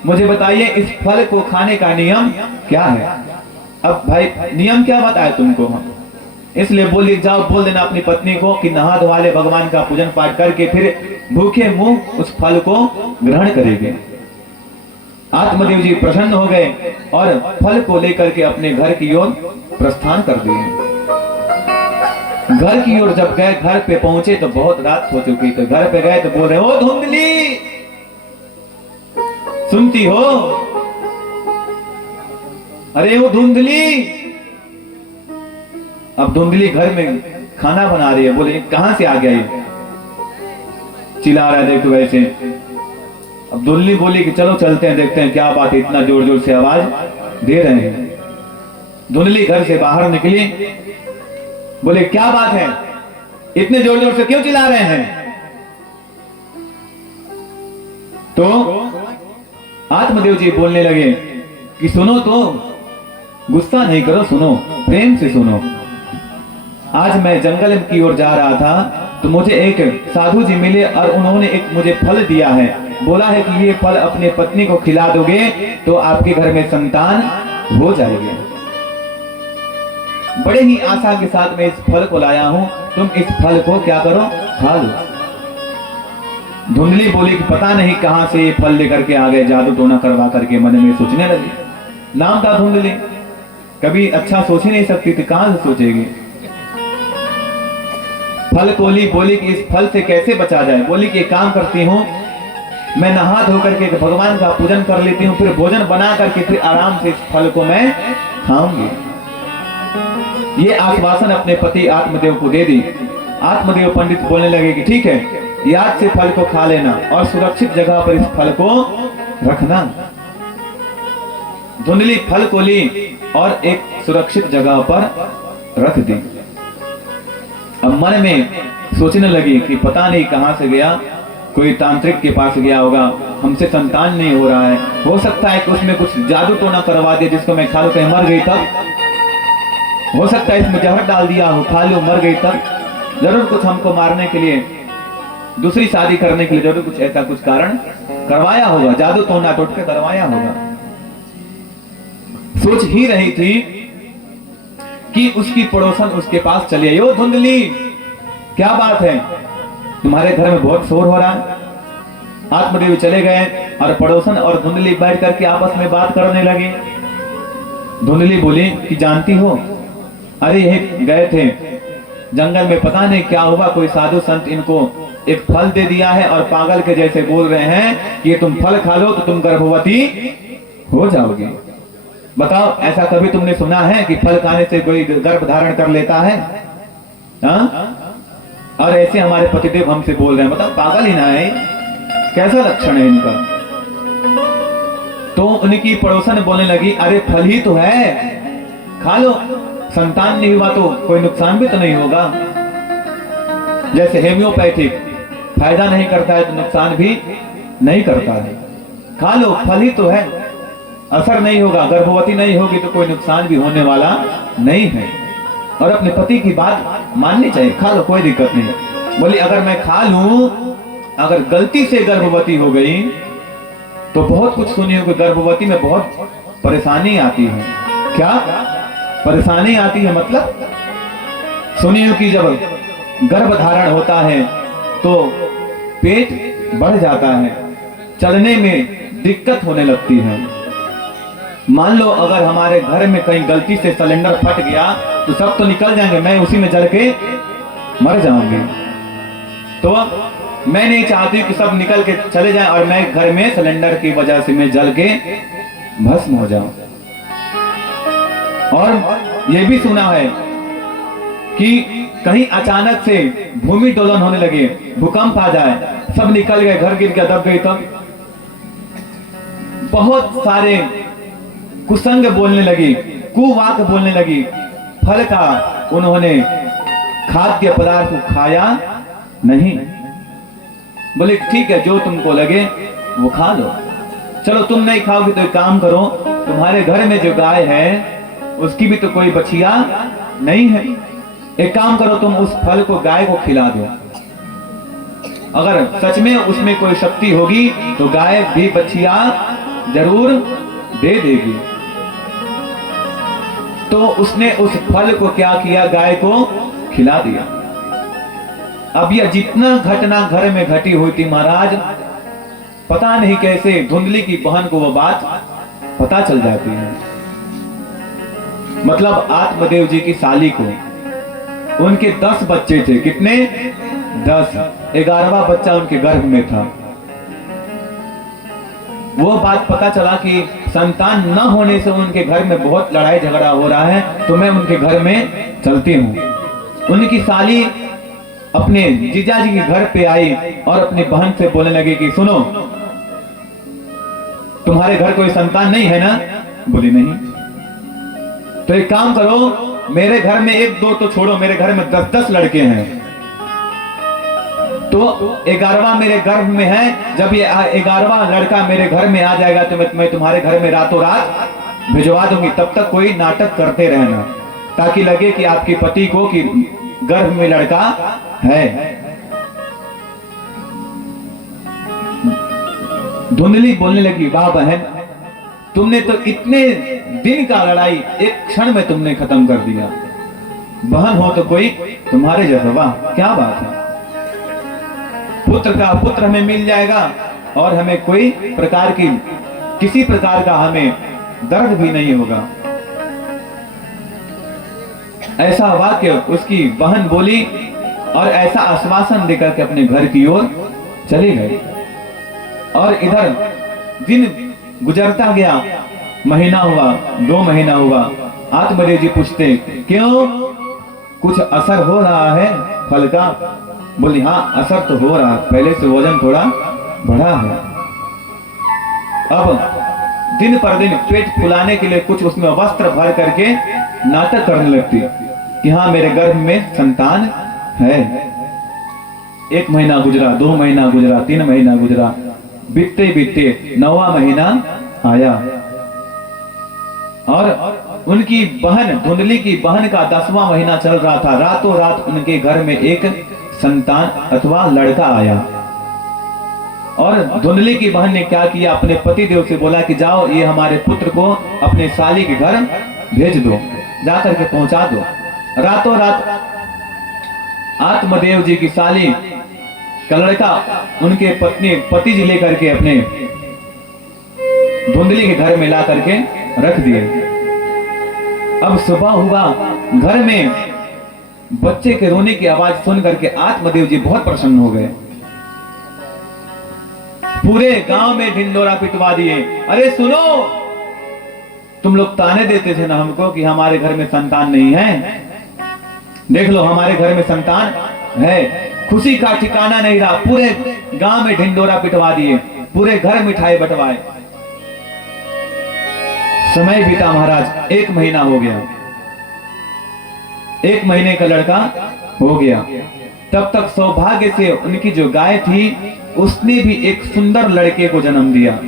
मुझे बताइए इस फल को खाने का नियम क्या है। अब भाई नियम क्या बताए तुमको हम, इसलिए बोली जाओ बोल देना अपनी पत्नी को कि नहा धोवा ले, भगवान का पूजन पाठ करके फिर भूखे मुंह उस फल को ग्रहण करेंगे। आत्मदेव जी प्रसन्न हो गए और फल को लेकर के अपने घर की ओर प्रस्थान कर दिए। घर की ओर जब गए, घर पे पहुंचे तो बहुत रात हो चुकी, तो घर पे गए तो बोल रहे, ओ धुंधली सुनती हो, अरे वो धुंधली। अब धुंधली घर में खाना बना रही है, बोले कहां से आ गया ये, चिल्ला रहा है देखो वैसे। अब धुंधली बोली कि चलो चलते हैं देखते हैं क्या बात है, इतना जोर जोर से आवाज दे रहे हैं। धुंधली घर से बाहर निकली, बोले क्या बात है, इतने जोर जोर से क्यों चिल्ला रहे हैं। तो आत्मदेव जी बोलने लगे कि सुनो तो, गुस्सा नहीं करो, सुनो प्रेम से सुनो। आज मैं जंगल की ओर जा रहा था तो मुझे एक साधु जी मिले और उन्होंने एक मुझे फल दिया है, बोला है कि ये फल अपने पत्नी को खिला दोगे तो आपके घर में संतान हो जाएगी। बड़े ही आशा के साथ मैं इस फल को लाया हूं, तुम इस फल को क्या करो, खा लो। धुंधली बोली कि पता नहीं कहां से ये फल लेकर के आ गए, जादू टोना करवा करके मन में सोचने लगी। नाम था धुंधली, कभी अच्छा सोच ही नहीं सकती थी, कहां से सोचेगी। फल को ली, बोली कि इस फल से कैसे बचा जाए। बोली कि एक काम करती हूँ, मैं नहा धो करके भगवान का पूजन कर लेती हूँ, फिर भोजन बना करके फिर आराम से इस फल को मैं खाऊंगी। ये आश्वासन अपने पति आत्मदेव को दे दी। आत्मदेव पंडित बोलने लगे कि ठीक है, याद से फल को खा लेना और सुरक्षित जगह पर इस फल को रखना। धुंधली फल को ली और एक सुरक्षित जगह पर रख दी। अब मन में सोचने लगी कि पता नहीं कहां से गया, कोई तांत्रिक के पास गया होगा, हमसे संतान नहीं हो रहा है, हो सकता है कि उसमें कुछ जादू टोना करवा दे जिसको मैं खा लूं कहीं मर गई तब, हो सकता है इसमें जहर डाल दिया हो, खा लूं मर गई तब, जरूर कुछ हमको मारने के लिए, दूसरी शादी करने के लिए जरूर कुछ ऐसा कुछ कारण करवाया होगा, जादू टोना टोटके करवाया होगा। सोच ही रही थी कि उसकी पड़ोसन उसके पास चली आई। ओ धुंधली, क्या बात है, तुम्हारे घर में बहुत शोर हो रहा है। आत्मदेव चले गए और पड़ोसन और धुंधली बैठ करके आपस में बात करने लगे। धुंधली बोली कि जानती हो, अरे यही गए थे जंगल में, पता नहीं क्या हुआ, कोई साधु संत इनको एक फल दे दिया है और पागल के जैसे बोल रहे हैं कि तुम फल खा लो तो तुम गर्भवती हो जाओगे। बताओ, ऐसा कभी तुमने सुना है कि फल खाने से कोई गर्भ धारण कर लेता है? हाँ? और ऐसे हमारे पतिदेव हमसे बोल रहे हैं, बताओ पागल ही ना है, कैसा लक्षण है इनका। तो उनकी पड़ोसन बोलने लगी, अरे फल ही तो है, खा लो, संतान नहीं हुआ तो कोई नुकसान भी तो नहीं होगा। जैसे हेम्योपैथिक फायदा नहीं करता है तो नुकसान भी नहीं करता है, खा लो, फल ही तो है, असर नहीं होगा, गर्भवती नहीं होगी तो कोई नुकसान भी होने वाला नहीं है। और अपने पति की बात माननी चाहिए, खा लो, कोई दिक्कत नहीं। बोली अगर मैं खा लूं, अगर गलती से गर्भवती हो गई तो बहुत कुछ सुनी होगी, गर्भवती में बहुत परेशानी आती है। क्या परेशानी आती है? मतलब सुनी हो कि जब गर्भ धारण होता है तो पेट बढ़ जाता है, चलने में दिक्कत होने लगती है। मान लो अगर हमारे घर में कहीं गलती से सिलेंडर फट गया तो सब तो निकल जाएंगे, मैं उसी में जल के मर जाऊंगी। तो मैं नहीं चाहती कि सब निकल के चले जाएं और मैं घर में सिलेंडर की वजह से मैं जल के भस्म हो जाऊं। और ये भी सुना है कि कहीं अचानक से भूमि दोलन होने लगे, भूकंप आ जाए, सब निकल गए, घर गिर गया, दब गई, तब बहुत सारे कुसंग बोलने लगी, कुवाक बोलने लगी। फल का उन्होंने खाद्य पदार्थ को खाया नहीं। बोले ठीक है, जो तुमको लगे वो खा लो। चलो तुम नहीं खाओगे तो एक काम करो, तुम्हारे घर में जो गाय है उसकी भी तो कोई बछिया नहीं है, एक काम करो, तुम उस फल को गाय को खिला दो। अगर सच में उसमें कोई शक्ति होगी तो गाय भी बछिया जरूर दे देगी। तो उसने उस फल को क्या किया, गाय को खिला दिया। अब यह जितना घटना घर में घटी हुई थी महाराज, पता नहीं कैसे धुंधली की बहन को वो बात पता चल जाती है। मतलब आत्मदेव जी की साली को, उनके 10 बच्चे थे। कितने? 10। 11वां बच्चा उनके गर्भ में था। वो बात पता चला कि संतान न होने से उनके घर में बहुत लड़ाई झगड़ा हो रहा है, तो मैं उनके घर में चलती हूँ। उनकी साली अपने जीजा जी के घर पे आई और अपनी बहन से बोलने लगी कि सुनो, तुम्हारे घर कोई संतान नहीं है ना? बोली नहीं। तो एक काम करो, मेरे घर में 1-2 तो छोड़ो, मेरे घर में 10-10 लड़के हैं, तो 11वां मेरे गर्भ में है। जब ये 11वां लड़का मेरे घर में आ जाएगा तो मैं तुम्हारे घर में रातों रात भिजवा दूंगी। तब तक कोई नाटक करते रहना, ताकि लगे कि आपके पति को कि गर्भ में लड़का है। धुंधली बोलने लगी, वाह बहन, तुमने तो इतने दिन का लड़ाई एक क्षण में तुमने खत्म कर दिया। बहन हो तो कोई तुम्हारे जैसा, वाह क्या बात है। पुत्र का पुत्र हमें मिल जाएगा और हमें कोई प्रकार की, किसी प्रकार का हमें दर्द भी नहीं होगा। ऐसा वाक्य उसकी बहन बोली और ऐसा आश्वासन देकर के अपने घर की ओर चली गई। और इधर दिन गुजरता गया, महीना हुआ, 2 महीना हुआ। आत्मदेव जी पूछते, क्यों, कुछ असर हो रहा है फल का? बोली हाँ, असर तो हो रहा है, पहले से वजन थोड़ा बढ़ा है। अब दिन पर दिन पेट फुलाने के लिए कुछ उसमें वस्त्र भर करके नाटक करने लगती कि हाँ मेरे गर्भ में संतान है। 1 महीना गुजरा, 2 महीना गुजरा, 3 महीना गुजरा, बीतते बीतते 9वां महीना आया और उनकी बहन, धुंधली की बहन का 10वां महीना चल रहा था। रातों रात उनके घर में एक संतान अथवा लड़का आया। और धुंधली की बहन ने क्या किया, अपने पति देव से बोला कि जाओ ये हमारे पुत्र को अपने साली के घर भेज दो, जाकर के पहुंचा दो। रातों रात आत्मदेव जी की साली का लड़का उनके पति जी लेकर के अपने धुंधली के घर में ला करके रख दिए। अब सुबह हुआ, घर में बच्चे के रोने की आवाज सुन करके आत्मदेव जी बहुत प्रसन्न हो गए। पूरे गांव में ढिंडोरा पिटवा दिए। अरे सुनो, तुम लोग ताने देते थे ना हमको कि हमारे घर में संतान नहीं है, देख लो हमारे घर में संतान है। खुशी का ठिकाना नहीं रहा, पूरे गांव में ढिंडोरा पिटवा दिए, पूरे घर मिठाई बंटवाए। समय बीता महाराज, 1 महीना हो गया, 1 महीने का लड़का हो गया। तब तक सौभाग्य से उनकी जो गाय थी उसने भी एक सुंदर लड़के को जन्म दिया।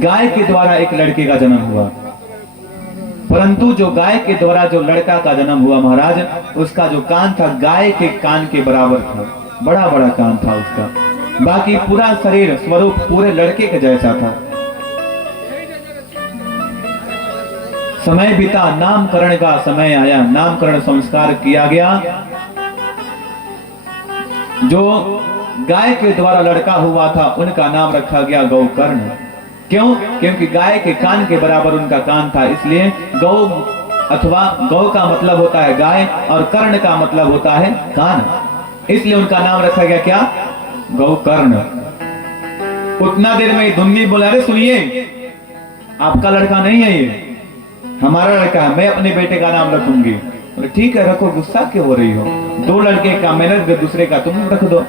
गाय के द्वारा एक लड़के का जन्म हुआ, परंतु जो गाय के द्वारा जो लड़का का जन्म हुआ महाराज, उसका जो कान था गाय के कान के बराबर था, बड़ा बड़ा कान था उसका। बाकी पूरा शरीर स्वरूप पूरे लड़के के जैसा था। समय बीता, नामकरण का समय आया, नामकरण संस्कार किया गया। जो गाय के द्वारा लड़का हुआ था उनका नाम रखा गया गौकर्ण। क्यों? क्योंकि गाय के कान के बराबर उनका कान था, इसलिए गौ अथवा गौ का मतलब होता है गाय और कर्ण का मतलब होता है कान, इसलिए उनका नाम रखा गया क्या? गौकर्ण। उतना देर में धुंधली बोला, अरे सुनिए, आपका लड़का नहीं है ये, हमारा लड़का है, मैं अपने बेटे का नाम रखूंगी। बोले ठीक है रखो, गुस्सा क्यों हो रही हो? 2 लड़के का मैंने, दूसरे का तुम रख दो।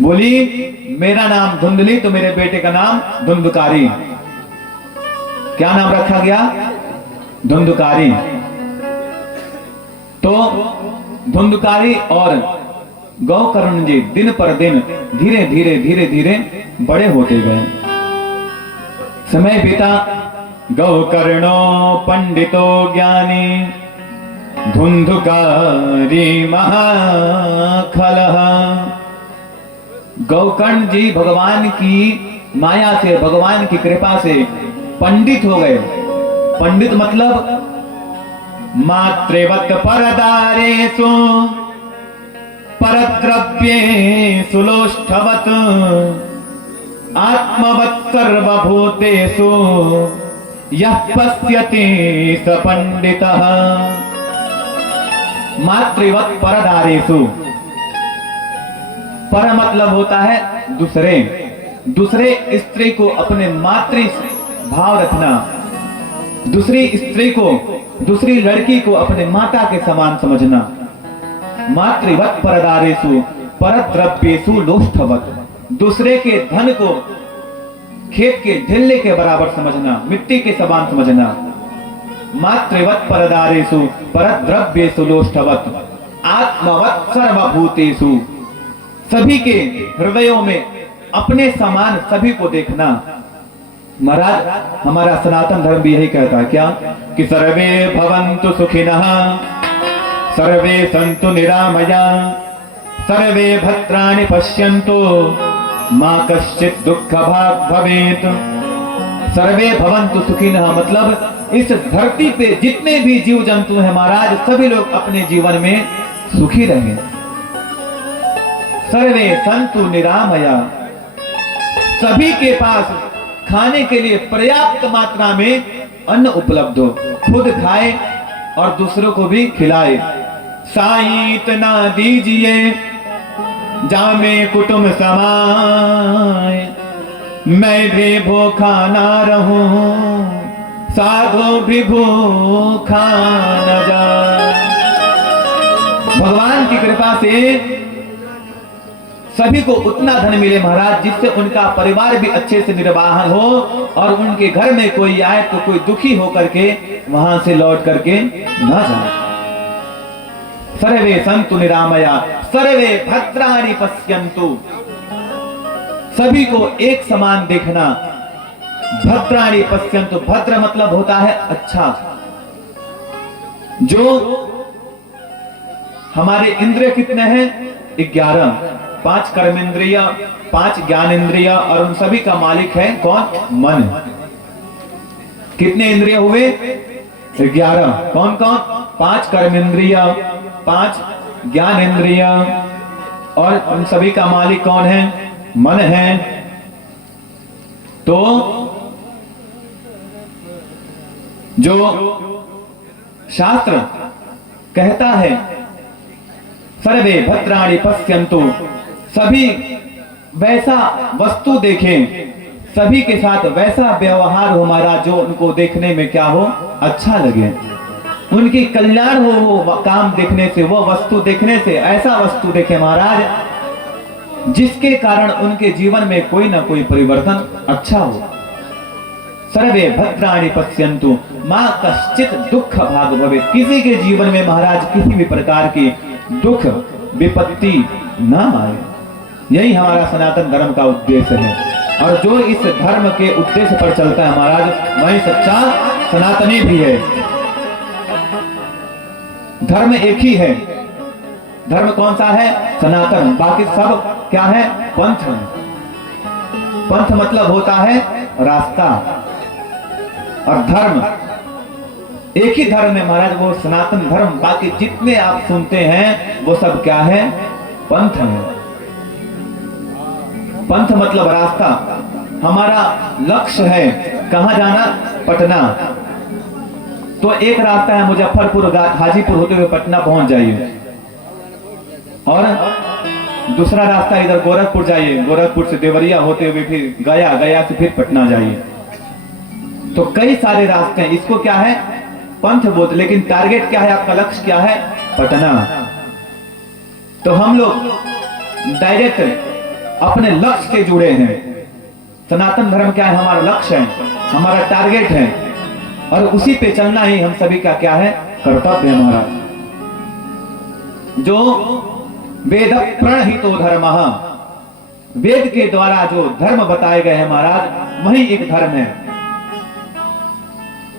बोली मेरा नाम धुंधली तो मेरे बेटे का नाम धुंधकारी। क्या नाम रखा गया? धुंधकारी। तो धुंधकारी और गौकर्ण जी दिन पर दिन धीरे धीरे धीरे धीरे बड़े होते गए। समय बीता, गौकर्णो पंडितो ज्ञानी धुंधकारी महाखलः। गौकर्ण जी भगवान की माया से, भगवान की कृपा से पंडित हो गए। पंडित मतलब मातृवत परदारेषु परद्रव्येषु लोष्ठवत् आत्मवत् सर्वभूतेषु यः पश्यति स पंडितः। मातृवत परदारेषु, पर मतलब होता है दूसरे, दूसरे स्त्री को अपने मातृ भाव रखना, दूसरी स्त्री को, दूसरी लड़की को अपने माता के समान समझना। मातृवत परदारेषु परद्रव्येषु लोष्ठवत्, दूसरे के धन को खेत के ढिल्ले के बराबर समझना, मिट्टी के समान समझना। मातृवत परदारेषु परद्रव्येषु लोष्ठवत् आत्मवत् सर्वभूतेषु, सभी के हृदयों में अपने समान सभी को देखना। महाराज हमारा सनातन धर्म भी यही कहता है क्या? कि सर्वे भवन्तु सुखिनः, सर्वे सन्तु निरामया, सर्वे भद्राणि पश्यन्तु, मा कश्चित् दुःख भाग् भवेत्। सर्वे भवन्तु सुखिनः मतलब इस धरती पे जितने भी जीव जंतु हैं महाराज, सभी लोग अपने जीवन में सुखी रहें। सर्वे सन्तु निरामया, सभी के पास खाने के लिए पर्याप्त मात्रा में अन्न उपलब्ध हो, खुद खाए और दूसरों को भी खिलाए। साईत ना दीजिए जामे कुटुंब समाए, मैं भी भूखा ना रहूं, साधु भी भूखा न जाए। भगवान की कृपा से सभी को उतना धन मिले महाराज, जिससे उनका परिवार भी अच्छे से निर्वाह हो और उनके घर में कोई आए तो कोई दुखी होकर के वहां से लौट करके न जाए। सर्वे सन्तु निरामया, सर्वे भद्राणि पश्यन्तु, सभी को एक समान देखना। भद्राणि पश्यन्तु, भद्र मतलब होता है अच्छा। जो हमारे इंद्रिय कितने हैं? 11। 5 कर्मेंद्रिय, 5 ज्ञानेंद्रिय और उन सभी का मालिक है कौन? मन। कितने इंद्रिय हुए? 11। कौन कौन? 5 कर्मेंद्रिय, 5 ज्ञानेंद्रिय और उन सभी का मालिक कौन है? मन है। तो जो शास्त्र कहता है सर्वे भद्राणि पश्यन्तु, सभी वैसा वस्तु देखें, सभी के साथ वैसा व्यवहार हो महाराज जो उनको देखने में क्या हो? अच्छा लगे, उनकी कल्याण हो। वो काम देखने से, वो वस्तु देखने से, ऐसा वस्तु देखे महाराज जिसके कारण उनके जीवन में कोई ना कोई परिवर्तन अच्छा हो। सर्वे भद्राणि पश्यन्तु मां कश्चित दुख भाग भवे, किसी के जीवन में महाराज किसी भी प्रकार की दुख विपत्ति ना आए। यही हमारा सनातन धर्म का उद्देश्य है। और जो इस धर्म के उद्देश्य पर चलता है महाराज वही सच्चा सनातनी भी है। धर्म एक ही है। धर्म कौन सा है? सनातन। बाकी सब क्या है? पंथ। पंथ मतलब होता है रास्ता, और धर्म एक ही धर्म है महाराज, वो सनातन धर्म। बाकी जितने आप सुनते हैं वो सब क्या है? पंथ है। पंथ मतलब रास्ता। हमारा लक्ष्य है कहां जाना? पटना। तो एक रास्ता है मुजफ्फरपुर हाजीपुर होते हुए पटना पहुंच जाइए, और दूसरा रास्ता इधर गोरखपुर जाइए, गोरखपुर से देवरिया होते हुए फिर गया, गया से फिर पटना जाइए। तो कई सारे रास्ते हैं। इसको क्या है? पंथ बोलते। लेकिन टारगेट क्या है? आपका लक्ष्य क्या है? पटना। तो हम लोग डायरेक्ट अपने लक्ष्य से जुड़े हैं। सनातन धर्म क्या है? हमारा लक्ष्य है, हमारा टारगेट है, और उसी पे चलना ही हम सभी का क्या है? कर्तव्य है महाराज। जो वेद प्रणहितो धर्मः, वेद के द्वारा जो धर्म बताए गए हैं महाराज वही एक धर्म है।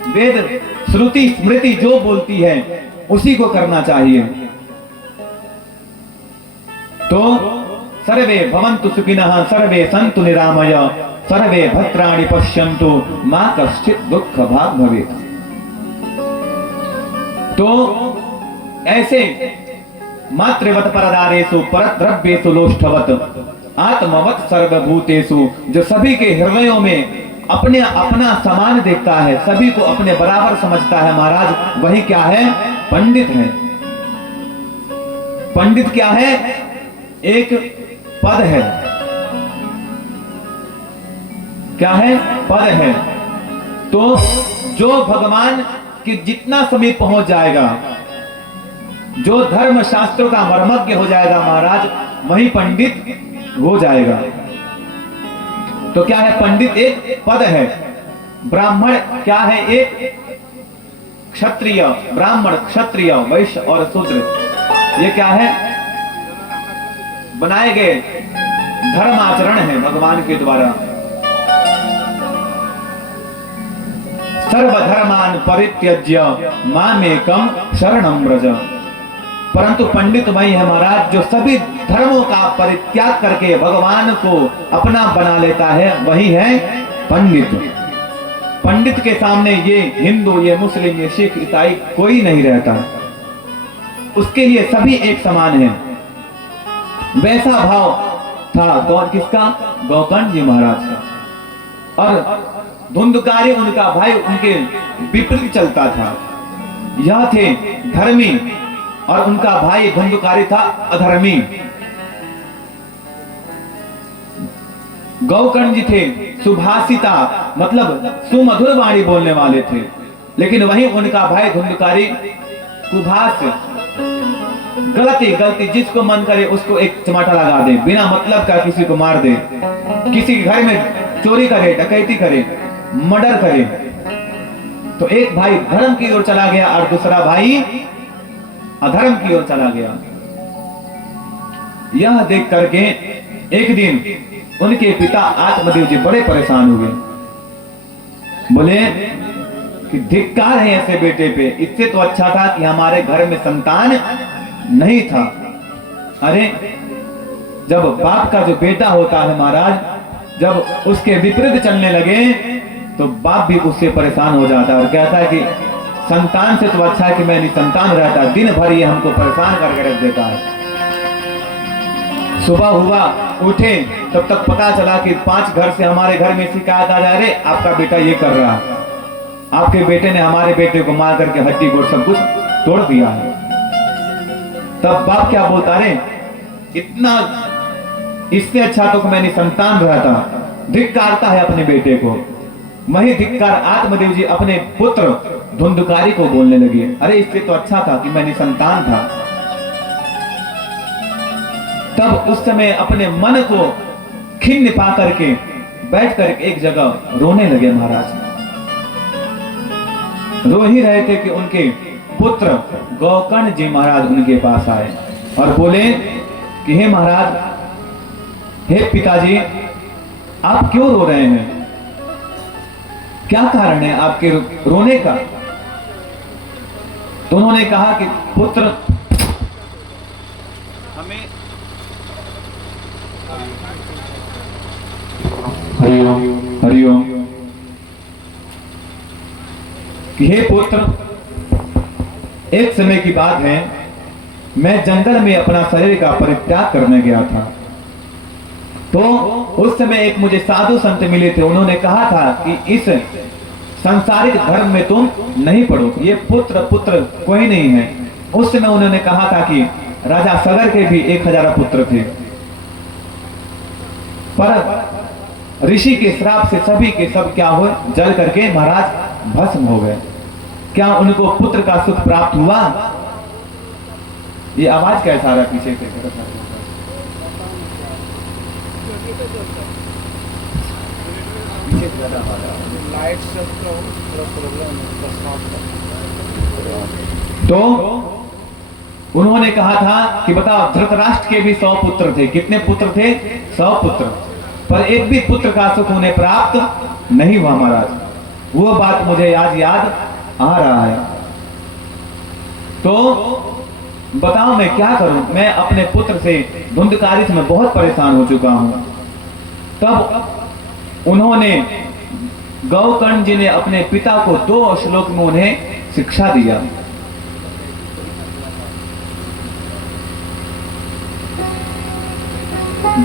वेद श्रुति स्मृति जो बोलती है उसी को करना चाहिए। तो सर्वे भवन्तु सुखिनः, सर्वे सन्तु निरामय, सर्वे भद्राणि पश्यन्तु मां कश्चित् दुःख भाग् भवेत्। तो ऐसे मातृवत परदारेषु परद्रव्येषु लोष्ठवत् आत्मवत् सर्वभूतेषु, जो सभी के हृदयों में अपने अपना समान देखता है, सभी को अपने बराबर समझता है महाराज, वही क्या है? पंडित है। पंडित क्या है? एक पद है। क्या है? पद है। तो जो भगवान के जितना समीप पहुंच जाएगा, जो धर्म शास्त्रों का मर्मज्ञ हो जाएगा महाराज, वही पंडित हो जाएगा। तो क्या है? पंडित एक पद है। ब्राह्मण क्या है? एक क्षत्रिय, ब्राह्मण, क्षत्रिय, वैश्य और शूद्र, ये क्या है? बनाए गए धर्म आचरण है भगवान के द्वारा। सर्वधर्मान परित्यज्य मामेकम शरणं व्रज। परंतु पंडित वही है महाराज जो सभी धर्मों का परित्याग करके भगवान को अपना बना लेता है, वही है पंडित। पंडित के सामने ये हिंदू, ये मुस्लिम, ये सिख, ईसाई कोई नहीं रहता, उसके लिए सभी एक समान है। वैसा भाव था कौन? किसका? गौकर्ण जी महाराज का। और धुंधकारी उनका भाई उनके विपरीत चलता था। यह थे धर्मी और उनका भाई धुंधकारी था अधर्मी। गौकर्ण जी थे सुभाषिता, मतलब सुमधुर वाणी बोलने वाले थे, लेकिन वहीं उनका भाई धुंधकारी कुभाष, गलती जिसको मन करे उसको एक चमाटा लगा दे, बिना मतलब का किसी को मार दे, किसी के घर में चोरी करे, डकैती करे, मर्डर करे। तो एक भाई धर्म की ओर चला गया और दूसरा भाई अधर्म की ओर चला गया। यह देख करके एक दिन उनके पिता आत्मदेव जी बड़े परेशान हुए। बोले कि धिक्कार है ऐसे बेटे पे, इससे तो अच्छा था कि हमारे घर में संतान नहीं था। अरे जब बाप का जो बेटा होता है महाराज, जब उसके विपरीत चलने लगे तो बाप भी उससे परेशान हो जाता है और कहता है कि संतान से तो अच्छा है कि मैं निसंतान रहता, दिन भर ये हमको परेशान करके रख देता है। सुबह हुआ, उठे, तब तक पता चला कि 5 घर से हमारे घर में शिकायत आ जा रही, आपका बेटा ये कर रहा है, आपके बेटे ने हमारे बेटे को मार करके हड्डी गोड़ सब कुछ तोड़ दिया है। तब बाप क्या बोलता, रे इतना, इससे अच्छा तो मैं निसंतान रहता। धिक्कारता है अपने बेटे को। वही धिक्कार आत्मदेव जी अपने पुत्र धुंधकारी को बोलने लगे, अरे इससे तो अच्छा था कि मैं निसंतान था। तब उस समय अपने मन को खिन्न पा करके बैठ कर एक जगह रोने लगे महाराज। रो ही रहे थे कि उनके पुत्र गौकर्ण जी महाराज उनके पास आए और बोले कि हे महाराज, हे पिताजी, आप क्यों रो रहे हैं? क्या कारण है आपके रोने का? तो उन्होंने कहा कि पुत्र, हमें हरिओम हरिओम, हे पुत्र, एक समय की बात है, मैं जंगल में अपना शरीर का परित्याग करने गया था। तो उस समय एक मुझे साधु संत मिले थे। उन्होंने कहा था कि इस सांसारिक धर्म में तुम नहीं पढ़ो, ये पुत्र पुत्र कोई नहीं है। उस समय उन्होंने कहा था कि राजा सगर के भी 1000 पुत्र थे, पर ऋषि के श्राप से सभी के सब क्या हुए, जल करके महाराज भस्म हो गए। क्या उनको पुत्र का सुख प्राप्त हुआ? ये आवाज कैसा आ रहा है पीछे से? तो उन्होंने कहा था कि बताओ, धृतराष्ट्र के भी 100 पुत्र थे। कितने पुत्र थे? 100 पुत्र, पर एक भी पुत्र का सुख उन्हें प्राप्त नहीं हुआ महाराज। वो बात मुझे आज याद आ रहा है। तो बताओ मैं क्या करूं? मैं अपने पुत्र से धुंधकारी से मैं बहुत परेशान हो चुका हूं। तब उन्होंने, गौकर्ण जी ने अपने पिता को 2 श्लोक में उन्हें शिक्षा दिया।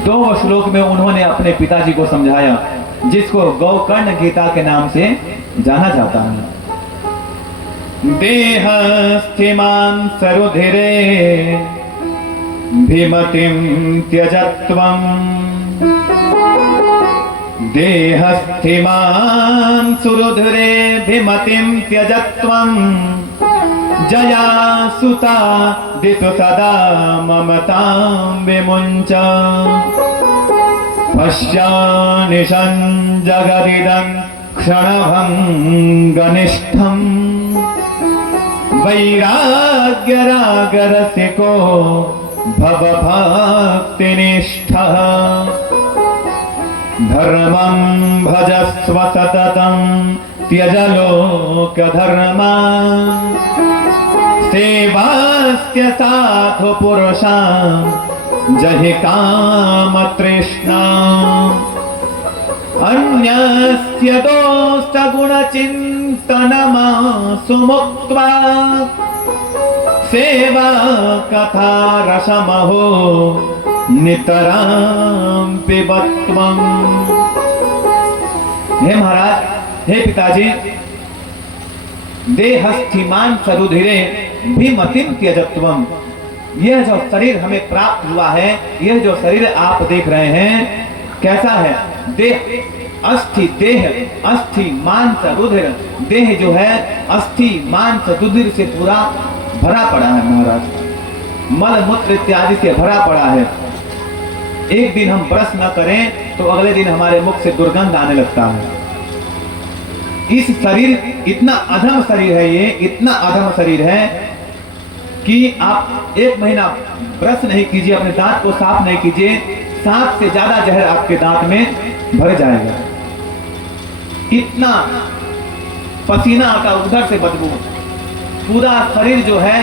दो श्लोक में उन्होंने अपने पिताजी को समझाया, जिसको गौकर्ण गीता के नाम से जाना जाता है। देहस्थिमां सरुधिरे भीमतिं त्यजत्वम्, देहस्थिमां सुरुधिरे भीमतिं त्यजत्वम्, जया सुता दितु सदा ममतां विमुञ्च, पश्यानिशं जगदिदं क्षणभङ्गनिष्ठम्, वैराग्यरागरसिको भवभक्तिनिष्ठः, धर्मं भजस्व सततं त्यज लोकधर्मान्, सेवास्य साधु पुरुषां जहि कामतृष्णा, अन्यस्य दोषगुणचिन्तनमासु मुक्त्वा, सेवा कथा रसमहो नितरां पिबत्वम्। हे महाराज, हे पिताजी, देहस्थिमान् सरुधिरे भीमतिं त्यजत्वम्, यह जो शरीर हमें प्राप्त हुआ है, यह जो शरीर आप देख रहे हैं, कैसा है? देह अस्थि, देह अस्थि मांस रुधिर, देह जो है अस्थि मांस रुधिर से पूरा भरा पड़ा है महाराज, मल मूत्र इत्यादि से भरा पड़ा है। एक दिन हम ब्रश न करें तो अगले दिन हमारे मुख से दुर्गंध आने लगता है। इस शरीर, इतना अधम शरीर है, ये इतना अधम शरीर है कि आप 1 महीना ब्रश नहीं कीजिए, अपने दांत को साफ नहीं कीजिए, 7 से ज्यादा जहर आपके दांत में भर जाएगा। इतना पसीना आता, उधर से बदबू, पूरा शरीर जो है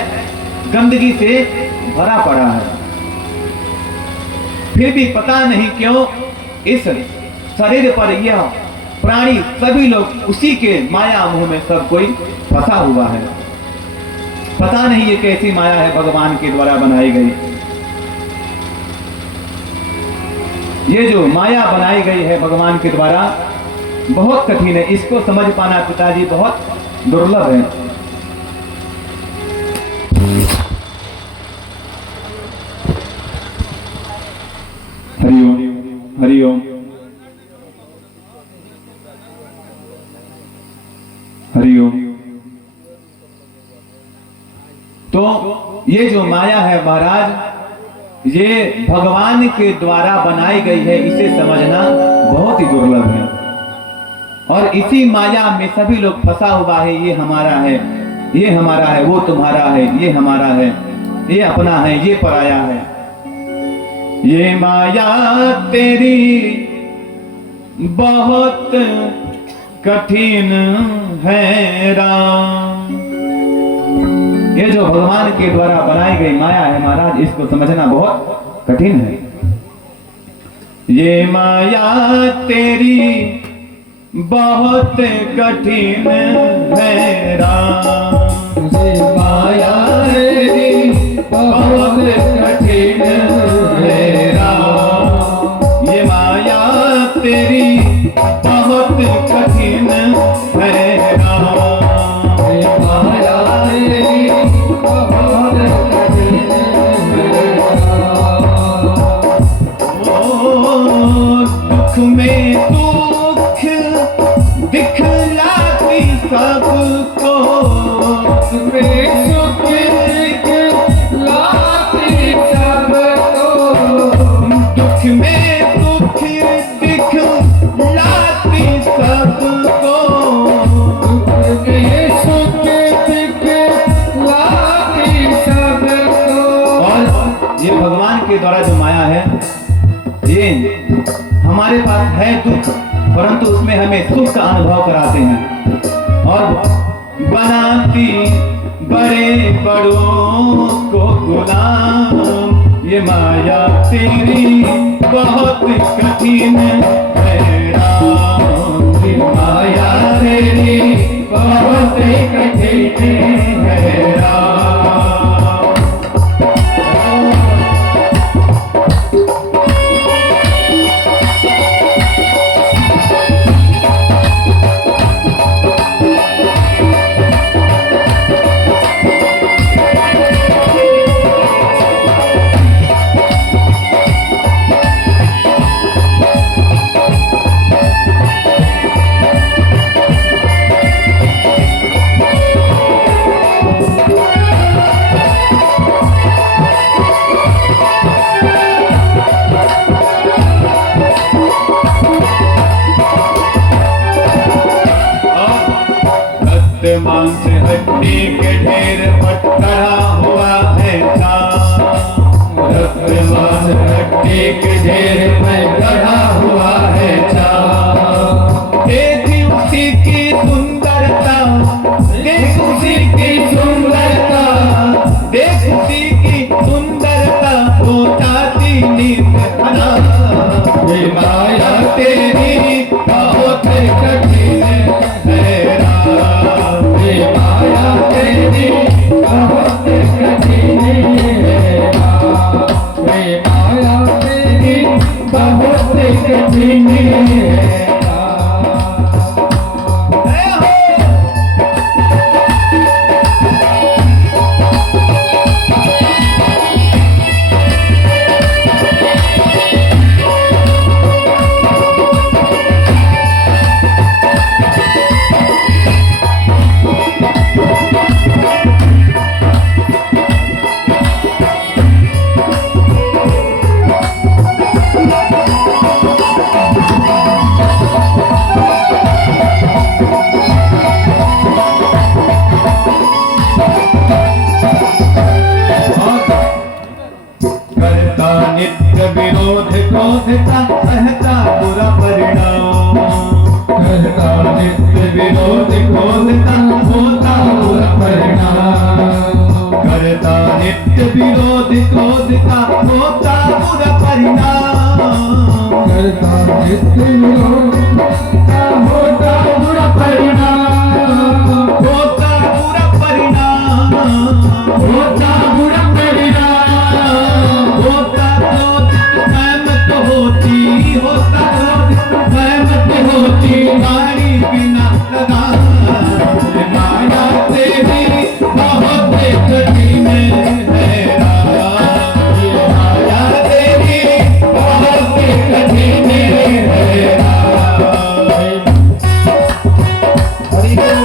गंदगी से भरा पड़ा है। फिर भी पता नहीं क्यों इस शरीर पर यह प्राणी सभी लोग उसी के माया मोह में सब कोई फंसा हुआ है। पता नहीं ये कैसी माया है भगवान के द्वारा बनाई गई। ये जो माया बनाई गई है भगवान के द्वारा बहुत कठिन है। इसको समझ पाना पिताजी बहुत दुर्लभ है। हरिओम हरिओम हरिओम। तो ये जो माया है महाराज, ये भगवान के द्वारा बनाई गई है। इसे समझना बहुत ही दुर्लभ है। और इसी माया में सभी लोग फंसा हुआ है। ये हमारा है, ये हमारा है, वो तुम्हारा है, ये हमारा है, ये अपना है, ये पराया है। ये माया तेरी बहुत कठिन है राम। ये जो भगवान के द्वारा बनाई गई माया है महाराज, इसको समझना बहुत कठिन है। ये माया तेरी बहुत कठिन है राम। ये माया तेरी बहुत कठिन है राम। ये माया तेरी बहुत कठिन है राम। ये माया तेरी बहुत कठिन है राम। ओ दुख में दुख दिखलाती सबको, तुम्हें सुख दिखलाती सबको। दुख में दुख दिखलाती सबको। तुम्हें सुख दिखलाती सबको। और ये भगवान के द्वारा जो माया है, ये हमारे पास है दुख, परंतु उसमें हमें सुख का अनुभव कराते हैं। और बनाती बड़े बड़ों को गुलाम। ये माया तेरी बहुत कठिन है राम। ये माया तेरी बहुत कठिन है राम। मांस हड्डी के ढेर पटरा हुआ है चाँद। रक्त मांस हड्डी के ढेर में गढ़ा हुआ है चाँद। देखी उसी की सुंदरता, देख उसी की सुंदरता, देख उसी की सुंदरता, होताती नींद हराम। ये माया तेरी बहुत कठिन है राम। ये माया तेरी बहुत कठिन है राम। ये माया तेरी बहुत कठिन है राम। करता नित्य विरोध क्रोधता सहता बुरा परिणाम। करता नित्य विरोध क्रोधता होता बुरा परिणाम। करता नित्य विरोध क्रोध का होता बुरा परिणाम, करता नित्य विरोध का होता बुरा परिणाम, होता बुरा परिणाम, होता बुरा परिणाम, होता क्रोधित सहमत होती, होता क्रोधित सहमत होती, नारी बिना लगाम। माया तेरी बहुत कठिन है राम, ये माया तेरी बहुत कठिन है राम। हरि बोल।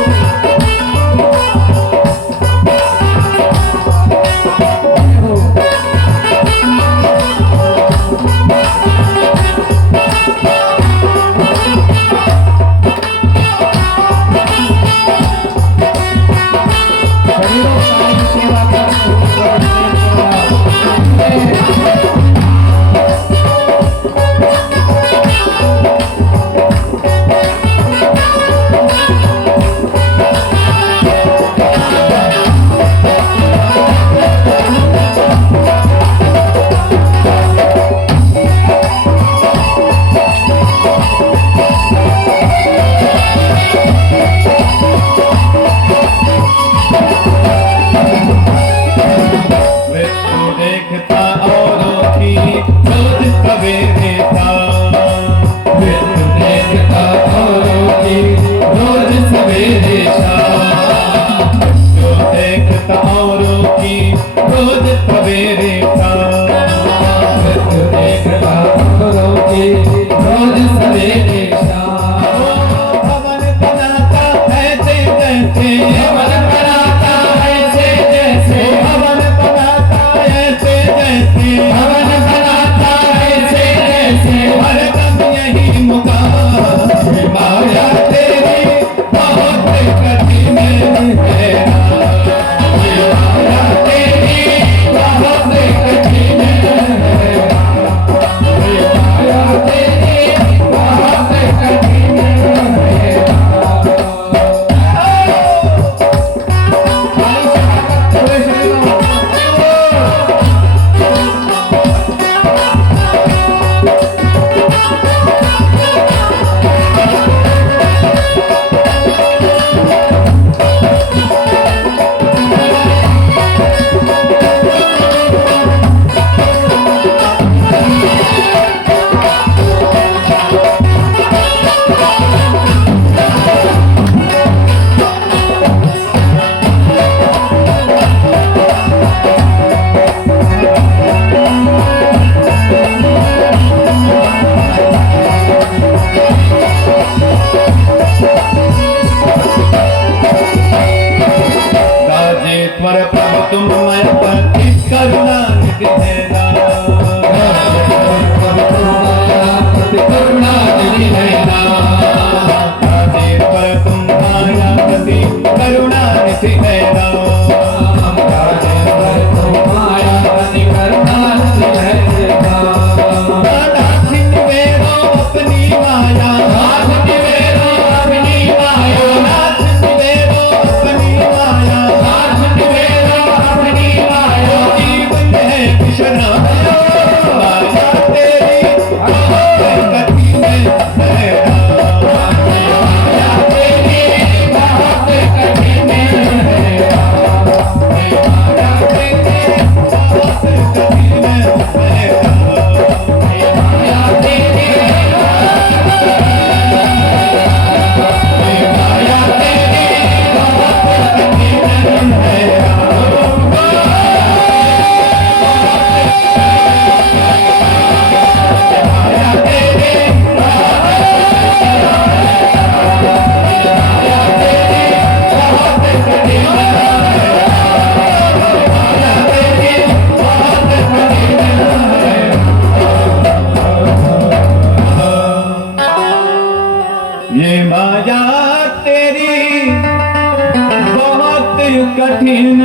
कठिन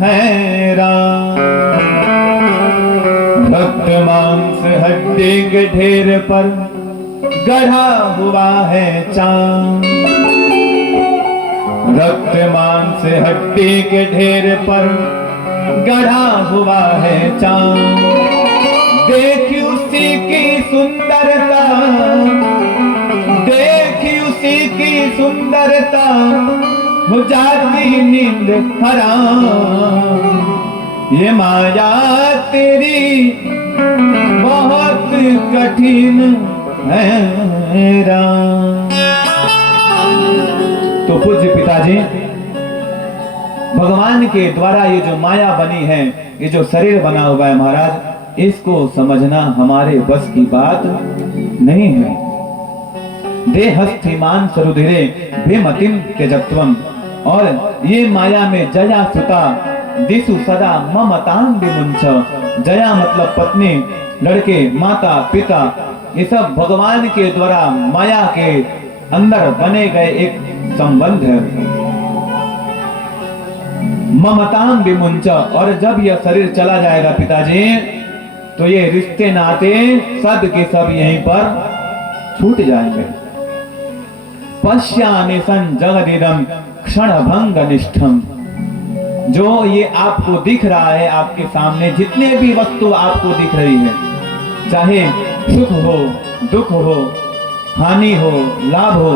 है राम, रक्त मांस हड्डी के ढेर पर गढ़ा हुआ है चांद, रक्त मांस हड्डी के ढेर पर गढ़ा हुआ है चांद। देखी उसी की सुंदरता, देखी उसी की सुंदरता, हो जाती नींद हराम। ये माया तेरी बहुत कठिन है राम। तो पूज्य पिताजी, भगवान के द्वारा ये जो माया बनी है, ये जो शरीर बना हुआ है महाराज, इसको समझना हमारे बस की बात नहीं है। देहस्थीमान सरुधिरे भेमतिम त्यजत्वम। और ये माया में जया सुता दिशु सदा ममतां विमुंच। जया मतलब पत्नी, लड़के, माता, पिता, ये सब भगवान के द्वारा माया के अंदर बने गए एक संबंध है। ममतां विमुंच। और जब यह शरीर चला जाएगा पिताजी, तो ये रिश्ते नाते सब के सब यहीं पर छूट जाएंगे। पश्यामि सन जगदिदं क्षणभंग निष्ठम। जो ये आपको दिख रहा है, आपके सामने जितने भी वस्तु आपको दिख रही है, चाहे सुख हो, दुख हो, हानि हो, लाभ हो,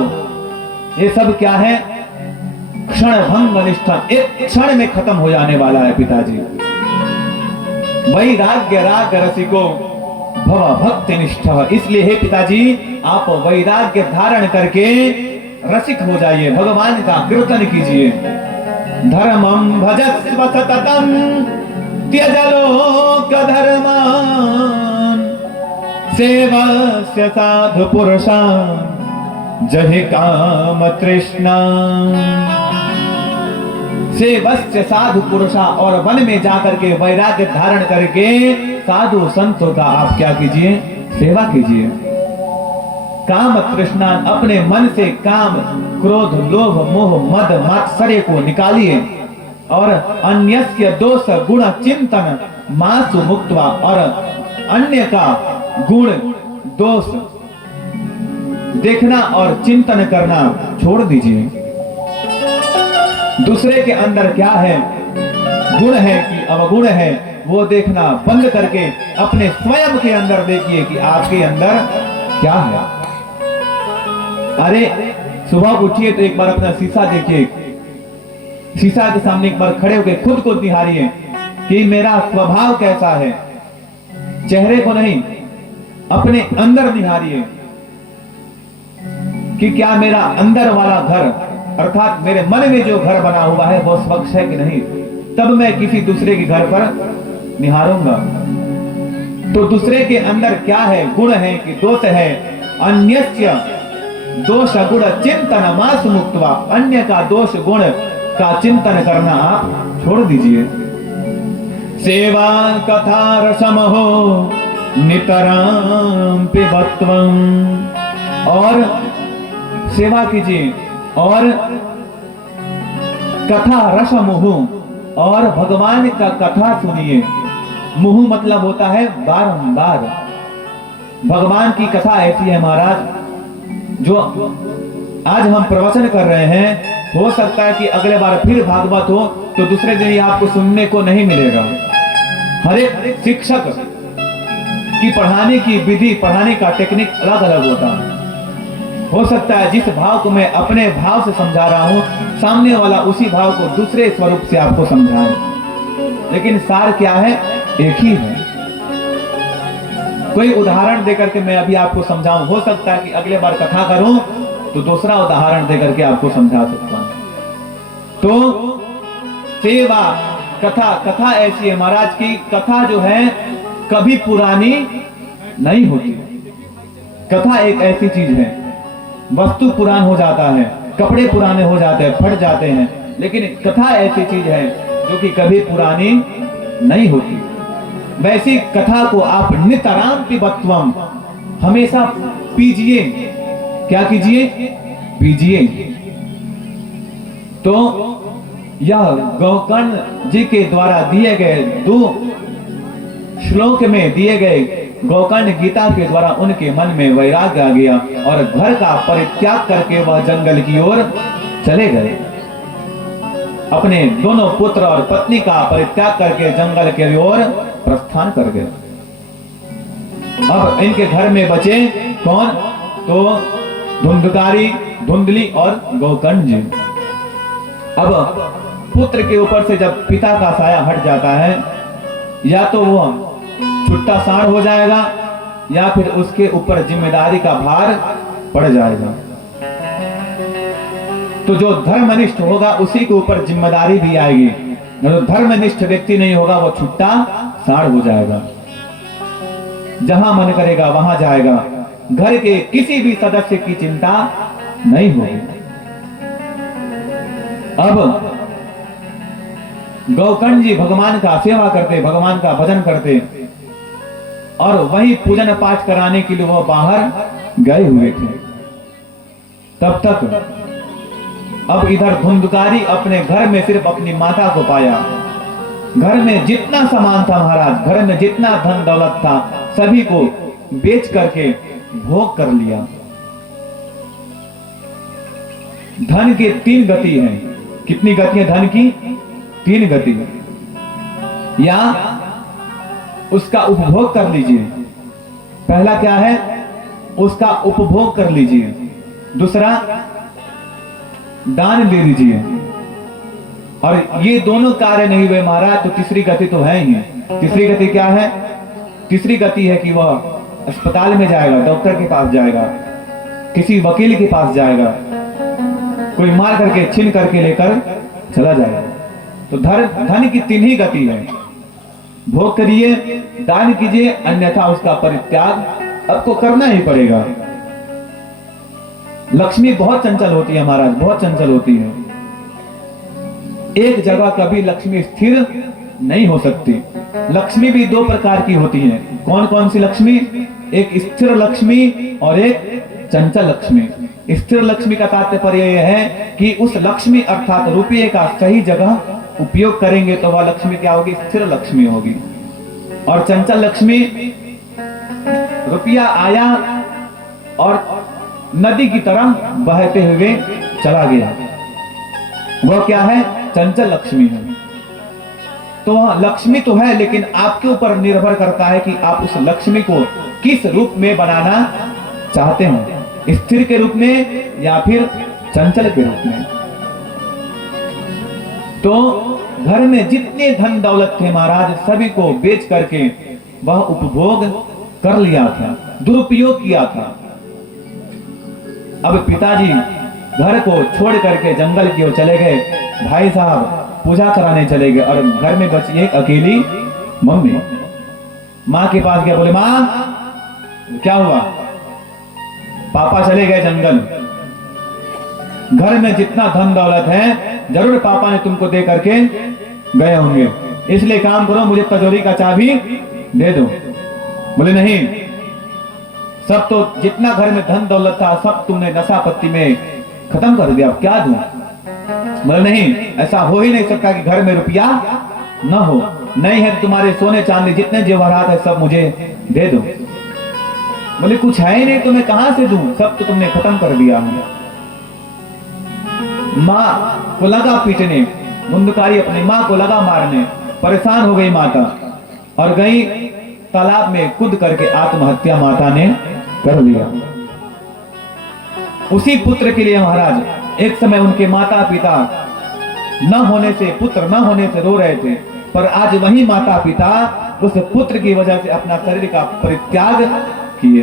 ये सब क्या है? क्षणभंग निष्ठम, एक क्षण में खत्म हो जाने वाला है पिताजी। वैराग्य राग रसिको भव भक्ति निष्ठ। इसलिए हे पिताजी, आप वैराग्य धारण करके रसिक हो जाइए, भगवान का कीर्तन कीजिए। धर्मं भजस्व सततम त्यज लोक धर्मान्, सेवस्य साधु पुरुषान् जहि काम तृष्णा। सेवस्य साधु पुरुषा। और वन में जाकर के वैराग्य धारण करके साधु संतों का आप क्या कीजिए? सेवा कीजिए। काम तृष्णा, अपने मन से काम, क्रोध, लोभ, मोह, मद, मात्सर्य को निकालिए। और अन्यस्य दोष गुण चिंतन मासु मुक्त्वा। और अन्य का गुण दोष देखना और चिंतन करना छोड़ दीजिए। दूसरे के अंदर क्या है, गुण है कि अवगुण है, वो देखना बंद करके अपने स्वयं के अंदर देखिए कि आपके अंदर क्या है। अरे सुबह उठिए तो एक बार अपना शीशा देखिए, शीशा के सामने एक बार खड़े होकर खुद को निहारिए कि मेरा स्वभाव कैसा है। चेहरे को नहीं, अपने अंदर निहारिए कि क्या मेरा अंदर वाला घर, अर्थात मेरे मन में जो घर बना हुआ है वो स्वच्छ है कि नहीं। तब मैं किसी दूसरे के घर पर निहारूंगा। तो दूसरे के अंदर क्या है, गुण है कि दोष है। अन्यस्य दोष गुण चिंतन मास मुक्त्वा। अन्य का दोष गुण का चिंतन करना आप छोड़ दीजिए। सेवा कथा रसमहो नितरां पिबत्वं। और सेवा कीजिए और कथा रस मुहु, और भगवान का कथा सुनिए। मुहु मतलब होता है बारंबार। भगवान की कथा ऐसी है महाराज, जो आज हम प्रवचन कर रहे हैं, हो सकता है कि अगले बार फिर भागवत हो तो दूसरे दिन ये आपको सुनने को नहीं मिलेगा। हर एक शिक्षक की पढ़ाने की विधि, पढ़ाने का टेक्निक अलग अलग होता है। हो सकता है जिस भाव को मैं अपने भाव से समझा रहा हूं, सामने वाला उसी भाव को दूसरे स्वरूप से आपको समझाए, लेकिन सार क्या है? एक ही है। कोई उदाहरण देकर के मैं अभी आपको समझाऊं, हो सकता है कि अगले बार कथा करूं तो दूसरा उदाहरण देकर के आपको समझा सकता हूं। तो सेवा कथा, कथा ऐसी है महाराज की, कथा जो है कभी पुरानी नहीं होती। कथा एक ऐसी चीज है, वस्तु पुरान हो जाता है, कपड़े पुराने हो जाते हैं, फट जाते हैं, लेकिन कथा ऐसी चीज है जो कि कभी पुरानी नहीं होती। वैसी कथा को आप नितरां पिबत्वम, हमेशा पीजिए। क्या कीजिए? पीजिए। तो यह गोकर्ण जी के द्वारा दिए गए 2 श्लोक में दिए गए गोकर्ण गीता के द्वारा उनके मन में वैराग्य आ गया और घर का परित्याग करके वह जंगल की ओर चले गए। अपने दोनों पुत्र और पत्नी का परित्याग करके जंगल के ओर प्रस्थान कर गए। अब इनके घर में बचे कौन? तो धुंधकारी, धुंधली और गौकर्ण जी। अब पुत्र के ऊपर से जब पिता का साया हट जाता है, या तो वो छुट्टा साढ़ हो जाएगा या फिर उसके ऊपर जिम्मेदारी का भार पड़ जाएगा। तो जो धर्मनिष्ठ होगा उसी के ऊपर जिम्मेदारी भी आएगी, जो धर्मनिष्ठ व्यक्ति नहीं होगा वो छुट्टा साढ़ हो जाएगा, जहां मन करेगा वहां जाएगा, घर के किसी भी सदस्य की चिंता नहीं होगी। अब गौकर्ण जी भगवान का सेवा करते, भगवान का भजन करते और वही पूजन पाठ कराने के लिए वो बाहर गए हुए थे। तब तक अब इधर धुंधकारी अपने घर में सिर्फ अपनी माता को पाया। घर में जितना सामान था महाराज, घर में जितना धन दौलत था, सभी को बेच करके भोग कर लिया। धन के 3 गति हैं। कितनी गति है धन की? 3 गति। या उसका उपभोग कर लीजिए, पहला क्या है? उसका उपभोग कर लीजिए। दूसरा, दान दे दीजिए। और ये दोनों कार्य नहीं हुए महाराज तो तीसरी गति तो है ही। तीसरी गति क्या है? तीसरी गति है कि वह अस्पताल में जाएगा, डॉक्टर के पास जाएगा, किसी वकील के पास जाएगा, कोई मार करके छीन करके लेकर चला जाएगा। तो धन की 3 ही गति है। भोग करिए, दान कीजिए, अन्यथा उसका परित्याग आपको करना ही पड़ेगा। लक्ष्मी बहुत चंचल होती है महाराज, बहुत चंचल होती है। एक जगह कभी लक्ष्मी स्थिर नहीं हो सकती। लक्ष्मी भी 2 प्रकार की होती है। कौन कौन सी लक्ष्मी? एक स्थिर लक्ष्मी और एक चंचल लक्ष्मी। स्थिर लक्ष्मी का तात्पर्य यह है कि उस लक्ष्मी अर्थात रुपये का सही जगह उपयोग करेंगे तो वह लक्ष्मी क्या होगी? स्थिर लक्ष्मी होगी। और चंचल लक्ष्मी, रुपया आया और नदी की तरह बहते हुए चला गया, वह क्या है? चंचल लक्ष्मी है। तो वह लक्ष्मी तो है, लेकिन आपके ऊपर निर्भर करता है कि आप उस लक्ष्मी को किस रूप में बनाना चाहते हैं, स्थिर के रूप में या फिर चंचल के रूप में। तो घर में जितने धन दौलत थे महाराज, सभी को बेच करके वह उपभोग कर लिया था, दुरुपयोग किया था। अब पिताजी घर को छोड़ करके जंगल की ओर चले गए। भाई साहब पूजा कराने चले गए और घर में बची एक अकेली मम्मी। माँ के पास गया, बोले माँ क्या हुआ? पापा चले गए जंगल, घर में जितना धन दौलत है जरूर पापा ने तुमको दे करके गए होंगे, इसलिए काम करो, मुझे तिजोरी का चाबी दे दो। बोले नहीं, सब तो जितना घर में धन दौलत था सब तुमने नशा पत्ती में खत्म कर दिया, क्या दूं? बोले नहीं, ऐसा हो ही नहीं सकता कि घर में रुपया न हो। नहीं है तो तुम्हारे सोने चांदी जितने जेवरात है सब मुझे दे दो। बोले कुछ है ही नहीं तो मैं कहां से दूं, सब तो तुमने खत्म कर दिया है। माँ को लगा पीटने, धुंधकारी अपनी माँ को लगा मारने, परेशान हो गई माता और गई तालाब में कूद करके आत्महत्या माता ने कर लिया। उसी पुत्र के लिए महाराज एक समय उनके माता पिता न होने से, पुत्र न होने से रो रहे थे, पर आज वही माता पिता उस पुत्र की वजह से अपना शरीर का परित्याग किए।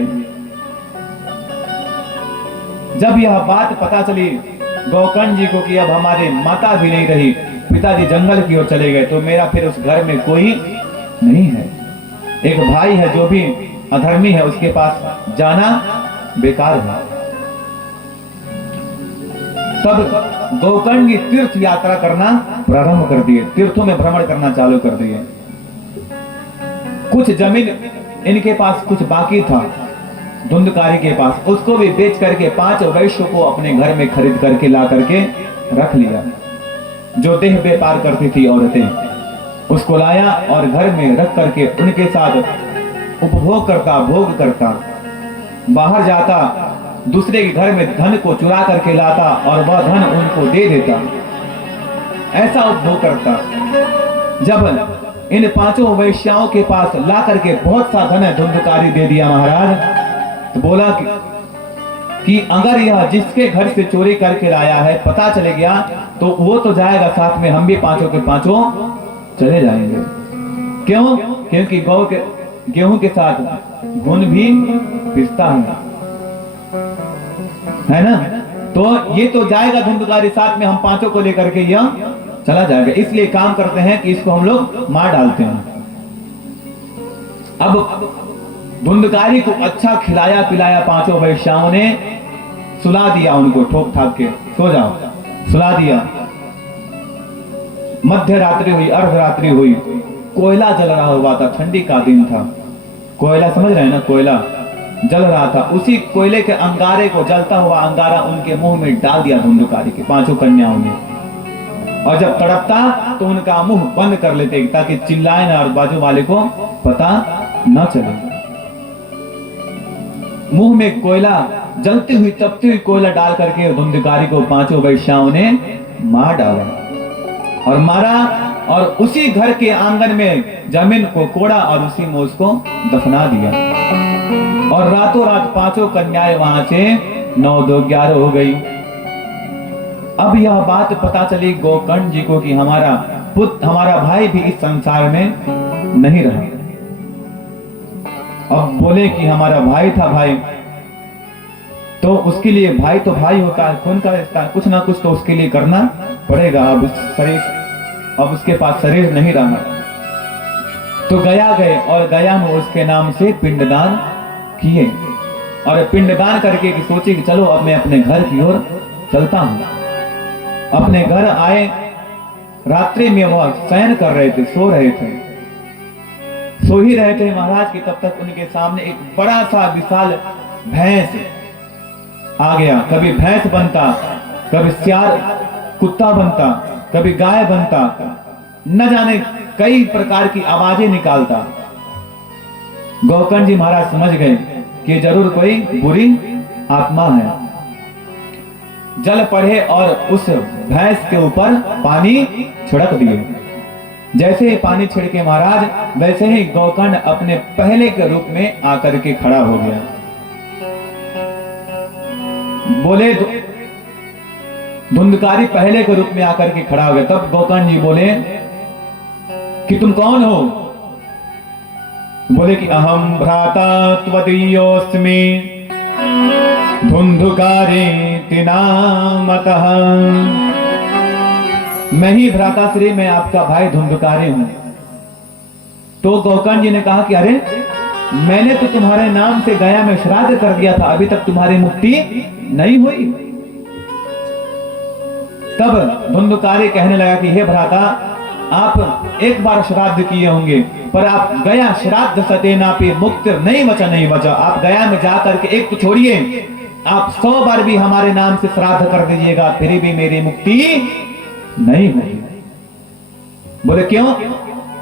जब यह बात पता चली गौकर्ण जी को कि अब हमारे माता भी नहीं रही, पिताजी जंगल की ओर चले गए, तो मेरा फिर उस घर में कोई नहीं है। एक भाई है जो भी अधर्मी है, उसके पास जाना बेकार है। तब गौकर्ण जी तीर्थ यात्रा करना प्रारंभ कर दिए, तीर्थों में भ्रमण करना चालू कर दिए। कुछ जमीन इनके पास कुछ बाकी था धुंधकारी के पास, उसको भी बेच करके 5 वैश्यों को अपने घर में खरीद करके ला करके रख लिया। जो देह व्यापार करती थी औरतें, उसको लाया और घर में रख करके उनके साथ उपभोग करता, भोग करता, बाहर जाता, दूसरे के घर में धन को चुरा करके लाता और वह धन उनको दे देता। ऐसा उपभोग करता। जब इन पांचों वैश्याओं के पास ला करके बहुत सा धन धुंधकारी दे दिया महाराज, तो बोला कि अगर यह जिसके घर से चोरी करके लाया है पता चले गया तो वो तो जाएगा साथ में, हम भी पांचों के पांचों चले जाएंगे। क्यों? क्योंकि गेहूं के साथ घुन भी पिसता है ना। तो ये तो जाएगा धुंधकारी साथ में, हम पांचों को लेकर के यह चला जाएगा। इसलिए काम करते हैं कि इसको हम लोग मार डालते हैं। अब धुंधकारी को अच्छा खिलाया पिलाया पांचों वैश्याओं ने, सुला दिया उनको ठोक ठाक के, सो जाओ, सुला दिया। मध्य रात्रि हुई, अर्धरात्रि हुई, कोयला जल रहा हुआ था, ठंडी का दिन था। कोयला समझ रहे हैं ना, कोयला जल रहा था। उसी कोयले के अंगारे को, जलता हुआ अंगारा उनके मुंह में डाल दिया धुंधकारी के पांचों कन्याओं ने। और जब तड़पता तो उनका मुंह बंद कर लेते ताकि चिल्लाए ना और बाजू वाले को पता न चले। मुंह में कोयला, जलती हुई तपती हुई कोयला डाल करके धुंधकारी को पांचों वैश्याओं ने मार डाला और मारा, और उसी घर के आंगन में जमीन को कोड़ा और उसी में उसको दफना दिया। और रातों रात पांचों कन्याएं वहां से 9, 2, 11 हो गई। अब यह बात पता चली गोकर्ण जी को कि हमारा पुत्र, हमारा भाई भी इस संसार में नहीं रहा। अब बोले कि हमारा भाई था भाई, तो उसके लिए, भाई तो भाई होता है, खून का रिश्ता है, कुछ ना कुछ तो उसके लिए करना पड़ेगा। अब शरीर, अब उसके पास शरीर नहीं रहा, तो गया गए और गया में उसके नाम से पिंडदान किए। और पिंडदान करके कि सोचे कि चलो अब मैं अपने घर की ओर चलता हूं। अपने घर आए, रात्रि में वह शयन कर रहे थे, सो रहे थे, सो ही रहे थे महाराज की तब तक उनके सामने एक बड़ा सा विशाल भैंस आ गया। कभी भैंस बनता, कभी सियार कुत्ता बनता, कभी गाय बनता, न जाने कई प्रकार की आवाजें निकालता। गोकर्ण जी महाराज समझ गए कि जरूर कोई बुरी आत्मा है। जल पढ़े और उस भैंस के ऊपर पानी छिड़क दिए। जैसे ही पानी छिड़के महाराज, वैसे ही गोकर्ण अपने पहले के रूप में आकर के खड़ा हो गया। बोले, धुंधकारी पहले के रूप में आकर के खड़ा हो गया। तब गोकर्ण जी बोले कि तुम कौन हो? बोले कि अहम भ्राता त्वदीयोऽस्मि धुंधुकारी नामतः। मैं ही भ्राता श्री, मैं आपका भाई धुंधुकारी हूं। तो गोकर्ण जी ने कहा कि अरे, मैंने तो तुम्हारे नाम से गया में श्राद्ध कर दिया था, अभी तक तुम्हारी मुक्ति नहीं हुई। तब धुंधुकारी कहने लगा कि हे भ्राता, आप एक बार श्राद्ध किए होंगे, पर आप गया श्राद्ध सतेनापि मुक्त नहीं बचा, नहीं बचा। आप गया में जाकर के, एक तो छोड़िए, आप 100 बार भी हमारे नाम से श्राद्ध कर दीजिएगा, फिर भी मेरी मुक्ति नहीं होगी। बोले क्यों?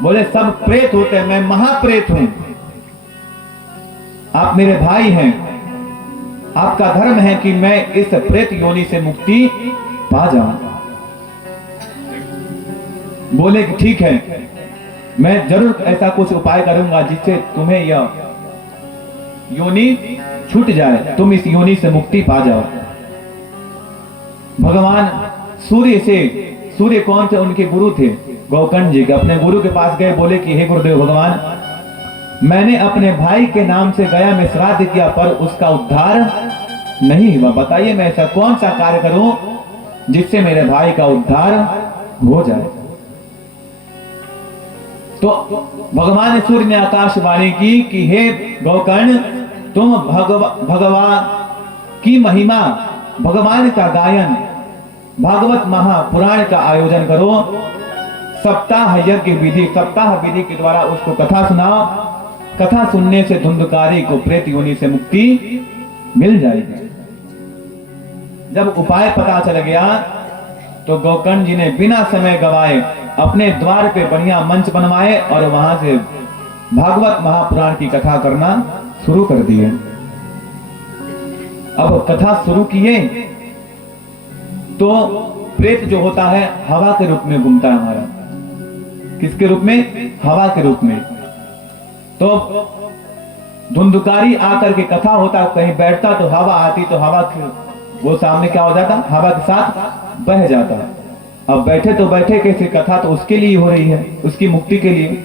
बोले सब प्रेत होते हैं, मैं महाप्रेत हूं, आप मेरे भाई हैं, आपका धर्म है कि मैं इस प्रेत योनि से मुक्ति पा जाऊं। बोले कि ठीक है, मैं जरूर ऐसा कुछ उपाय करूंगा जिससे तुम्हें यह योनि छूट जाए, तुम इस योनि से मुक्ति पा जाओ। भगवान सूर्य कौन थे? उनके गुरु थे गोकर्ण जी के। अपने गुरु के पास गए, बोले कि हे गुरुदेव भगवान, मैंने अपने भाई के नाम से गया में श्राद्ध किया, पर उसका उद्धार नहीं हुआ। बताइए मैं ऐसा कौन सा कार्य करूं जिससे मेरे भाई का उद्धार हो जाए। तो भगवान सूर्य ने आकाशवाणी की कि हे गोकर्ण, तुम भगवान की महिमा, भगवान का गायन, भागवत महापुराण का आयोजन करो। सप्ताह यज्ञ विधि, सप्ताह विधि के द्वारा उसको कथा सुनाओ। कथा सुनने से धुंधकारी को प्रेत योनि से मुक्ति मिल जाएगी। जब उपाय पता चल गया तो गोकर्ण जी ने बिना समय गवाए अपने द्वार पे बढ़िया मंच बनवाए और वहां से भागवत महापुराण की कथा करना शुरू कर दिए। अब कथा शुरू किए तो प्रेत जो होता है हवा के रूप में घूमता है हमारा। किसके रूप में? हवा के रूप में। तो धुंधुकारी आकर के कथा होता, कहीं बैठता तो हवा आती, तो हवा वो सामने क्या हो जाता? हवा के साथ बह जाता। अब बैठे तो बैठे कैसे, कथा तो उसके लिए हो रही है, उसकी मुक्ति के लिए।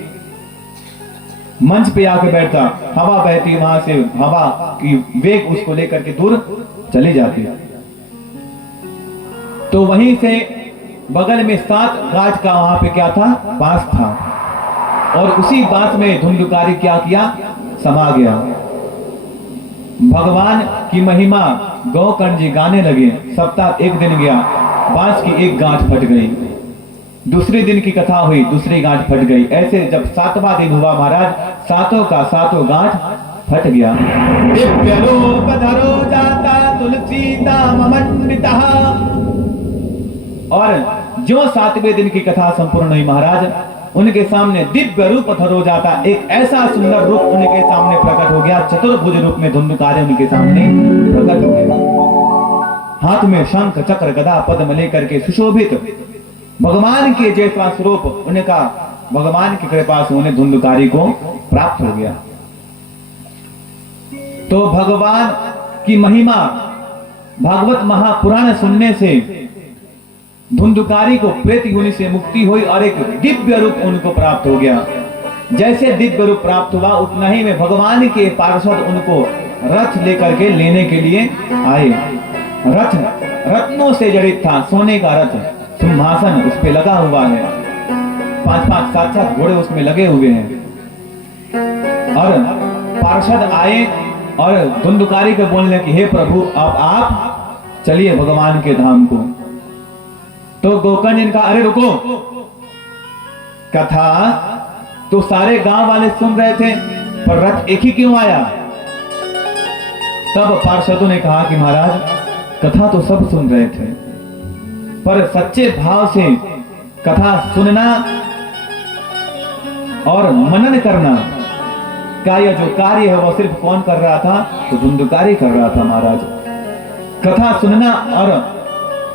मंच पे आके बैठता, हवा बहती, वहां से हवा की वेग उसको लेकर के दूर चली जाती। तो वहीं से बगल में 7 गाज का वहां पे क्या था? बांस था, और उसी बांस में धुंधुकारी क्या किया? समा गया। भगवान की महिमा गौकर्ण जी गाने लगे। सप्ताह 1 दिन गया, बांस की एक गांठ फट गई। दूसरे दिन की कथा हुई, दूसरी गांठ फट गई। ऐसे जब 7वां दिन हुआ महाराज, 7 का 7 गांठ फट गया। दिव्य रूप धरो जाता तुलसी दाम मंडिता। और जो 7वें दिन की कथा संपूर्ण हुई महाराज, उनके सामने दिव्य रूप धरो जाता, एक ऐसा सुंदर रूप उनके सामने प्रकट हो गया। चतुर्भुज रूप में धुंधुकारी उनके सामने प्रकट हो गया। हाथ में शंख चक्र गदा पद्म लेकर के सुशोभित भगवान के जैसा स्वरूप उनका, भगवान की कृपा से उन्हें धुंधुकारी को प्राप्त हो गया। तो भगवान की महिमा, भागवत महापुराण सुनने से धुंधुकारी को प्रेत योनि से मुक्ति हुई और एक दिव्य रूप उनको प्राप्त हो गया। जैसे दिव्य रूप प्राप्त हुआ, उतना ही में भगवान के पार्षद उनको रथ लेकर के लेने के लिए आए। रथ रत्नों से जड़ित था, सोने का रथ, सिंहासन उस पे लगा हुआ है, 5-5 7-7 घोड़े उसमें लगे हुए हैं। और पार्षद आए और धुंधुकारी को बोलने की, हे प्रभु आप चलिए भगवान के धाम को। तो गोकर्ण जी ने कहा, अरे रुको, कथा तो सारे गांव वाले सुन रहे थे, पर रथ एक ही क्यों आया? तब पार्षदों ने कहा कि महाराज, कथा तो सब सुन रहे थे, पर सच्चे भाव से कथा सुनना और मनन करना का यह जो कार्य है, वो सिर्फ कौन कर रहा था? तो धुंधुकारी कर रहा था महाराज। कथा सुनना और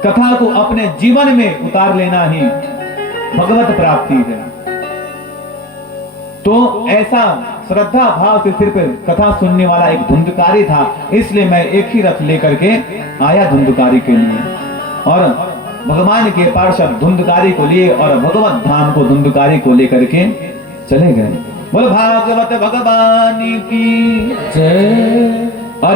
कथा को अपने जीवन में उतार लेना ही भगवत प्राप्ति है। तो ऐसा श्रद्धा भाव से सिर्फ कथा सुनने वाला एक धुंधुकारी था, इसलिए मैं एक ही रथ लेकर के आया धुंधुकारी के लिए। और भगवान के पार्षद धुंधुकारी को लिए और भगवत धाम को धुंधुकारी को लेकर के चले गए। बोल भागवत भगवान की जय। और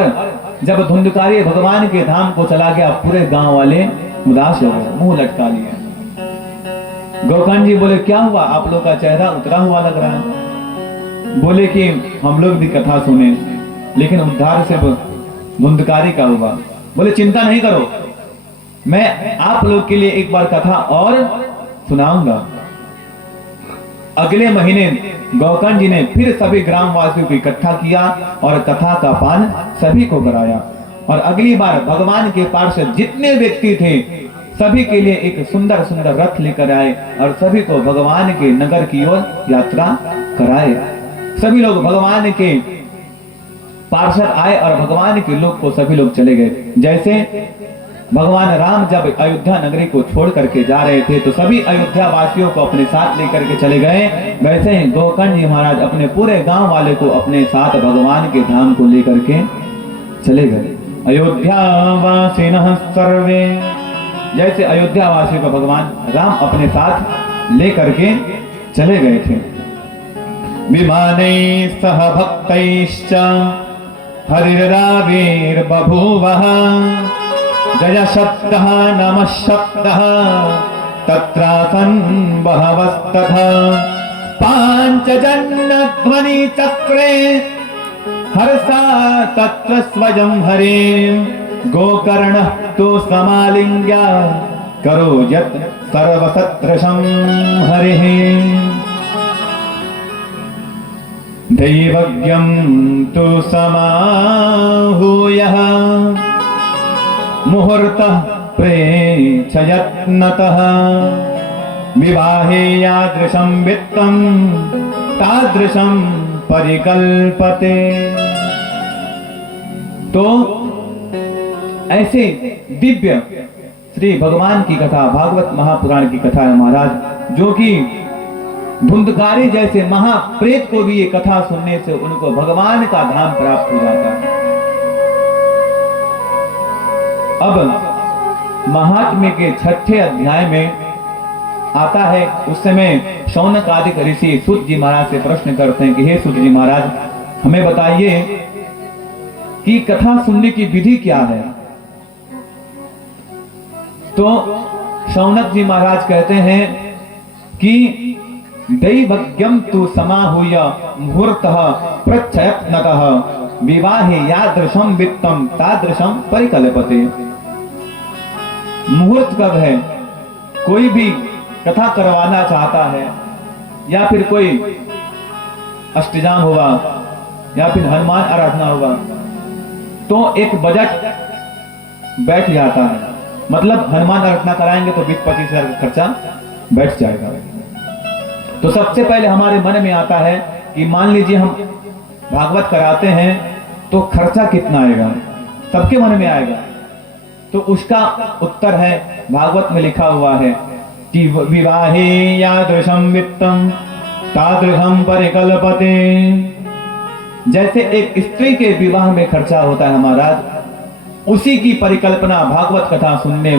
जब धुंधुकारी भगवान के धाम को चला गया, पूरे गांव वाले उदास हो गए, मुंह लटका लिए। गोकर्ण जी बोले, क्या हुआ? आप लोग का चेहरा उतरा हुआ लग रहा है। बोले कि हम लोग भी कथा सुने, लेकिन उद्धार सिर्फ धुंधुकारी का हुआ। बोले, चिंता नहीं करो, मैं आप लोग के लिए एक बार कथा और सुनाऊंगा। अगले महीने गोकर्ण जी ने फिर सभी ग्रामवासियों को इकट्ठा किया और कथा का पान सभी को कराया। और अगली बार भगवान के पार्षद जितने व्यक्ति थे, सभी के लिए एक सुंदर सुंदर रथ लेकर आए और सभी को भगवान के नगर की ओर यात्रा कराए। सभी लोग भगवान के पार्षद आए और भगवान के लोग को सभी लोग चले गए। जैसे भगवान राम जब अयोध्या नगरी को छोड़ करके जा रहे थे, तो सभी अयोध्या वासियों को अपने साथ लेकर के चले गए। वैसे ही गोकर्ण जी महाराज अपने पूरे गांव वाले को अपने साथ भगवान के धाम को लेकर के चले गए। अयोध्या वासिनः सर्वे, जैसे अयोध्या वासियों को भगवान राम अपने साथ लेकर के चले गए थे। विमाने सह भक्तैश्च हरिर्रावीर्बभूवः, जय शब्दः नमः शब्दः तत्रासन् बहवस्तथा, पाञ्चजन्यध्वनि चक्रे हर्षा तत्र स्वयं हरे, गोकर्णः तु समालिङ्ग्य करो यत् सर्वसत्रशं हरिः। दैवज्ञं तु समाहूयः मुहूर्तः प्रेक्षयत्नतः, विवाहे यादृशं वित्तं तादृशं परिकल्पते। तो ऐसे दिव्य श्री भगवान की कथा, भागवत महापुराण की कथा है महाराज, जो कि धुंधकारी जैसे महाप्रेत को भी ये कथा सुनने से उनको भगवान का धाम प्राप्त हो जाता है। अब महात्म्य के 6ठे अध्याय में आता है, उस समय शौनक आदि ऋषि सूत जी महाराज से प्रश्न करते हैं कि हे सूत जी महाराज, हमें बताइए कि कथा सुनने की विधि क्या है। तो शौनक जी महाराज कहते हैं कि दैवज्ञम तु समाहूय मुहूर्तः प्रच्छयत्नतः विवाहे यादृशं वित्तम तादृशं परिकल्पते। मुहूर्त कब है? कोई भी कथा करवाना चाहता है या फिर कोई अष्टजाम हुआ या फिर हनुमान आराधना हुआ तो एक बजट बैठ जाता है। मतलब हनुमान आराधना कराएंगे तो 20-25 हजार का खर्चा बैठ जाएगा। तो सबसे पहले हमारे मन में आता है कि मान लीजिए हम भागवत कराते हैं तो खर्चा कितना आएगा, सबके मन में आएगा। तो उसका उत्तर है, भागवत में लिखा हुआ है कि विवाहे यादृशं वित्तम तादृशं परिकल्पते। जैसे एक स्त्री के विवाह में खर्चा होता है महाराज, उसी की परिकल्पना भागवत कथा सुनने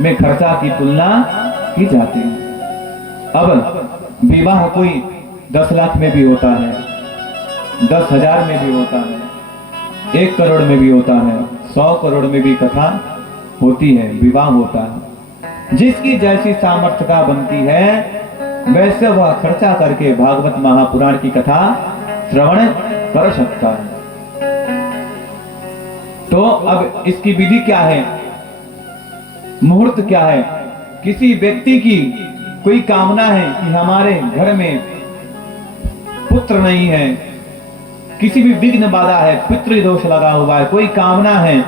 में खर्चा की तुलना की जाती है। अब विवाह कोई 10 लाख में भी होता है, 10,000 में भी होता है, 1 करोड़ में भी होता है, 100 करोड़ में भी कथा होती है, विवाह होता है। जिसकी जैसी सामर्थ्यता बनती है वैसे वह खर्चा करके भागवत महापुराण की कथा श्रवण कर सकता है। तो अब इसकी विधि क्या है, मुहूर्त क्या है? किसी व्यक्ति की कोई कामना है कि हमारे घर में पुत्र नहीं है, किसी भी विघ्न बाधा है, पितृदोष लगा हुआ है, कोई कामना है,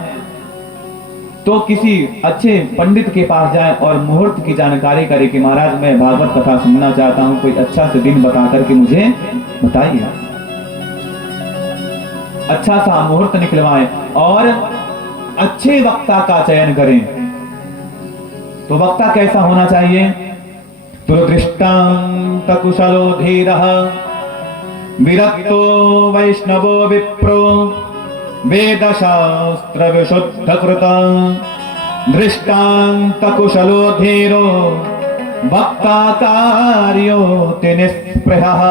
तो किसी अच्छे पंडित के पास जाए और मुहूर्त की जानकारी करे कि महाराज मैं भागवत कथा सुनना चाहता हूं, कोई अच्छा से दिन बता करके मुझे बताइए। अच्छा सा मुहूर्त निकलवाएं और अच्छे वक्ता का चयन करें। तो वक्ता कैसा होना चाहिए? दुर्दृष्टांत कुशलो धीरः विरक्तो वैष्णवो विप्रो वेदशास्त्र विशुद्ध कृत दृष्टांत कुशलो धीरो वक्ता कार्यो निस्पृहः।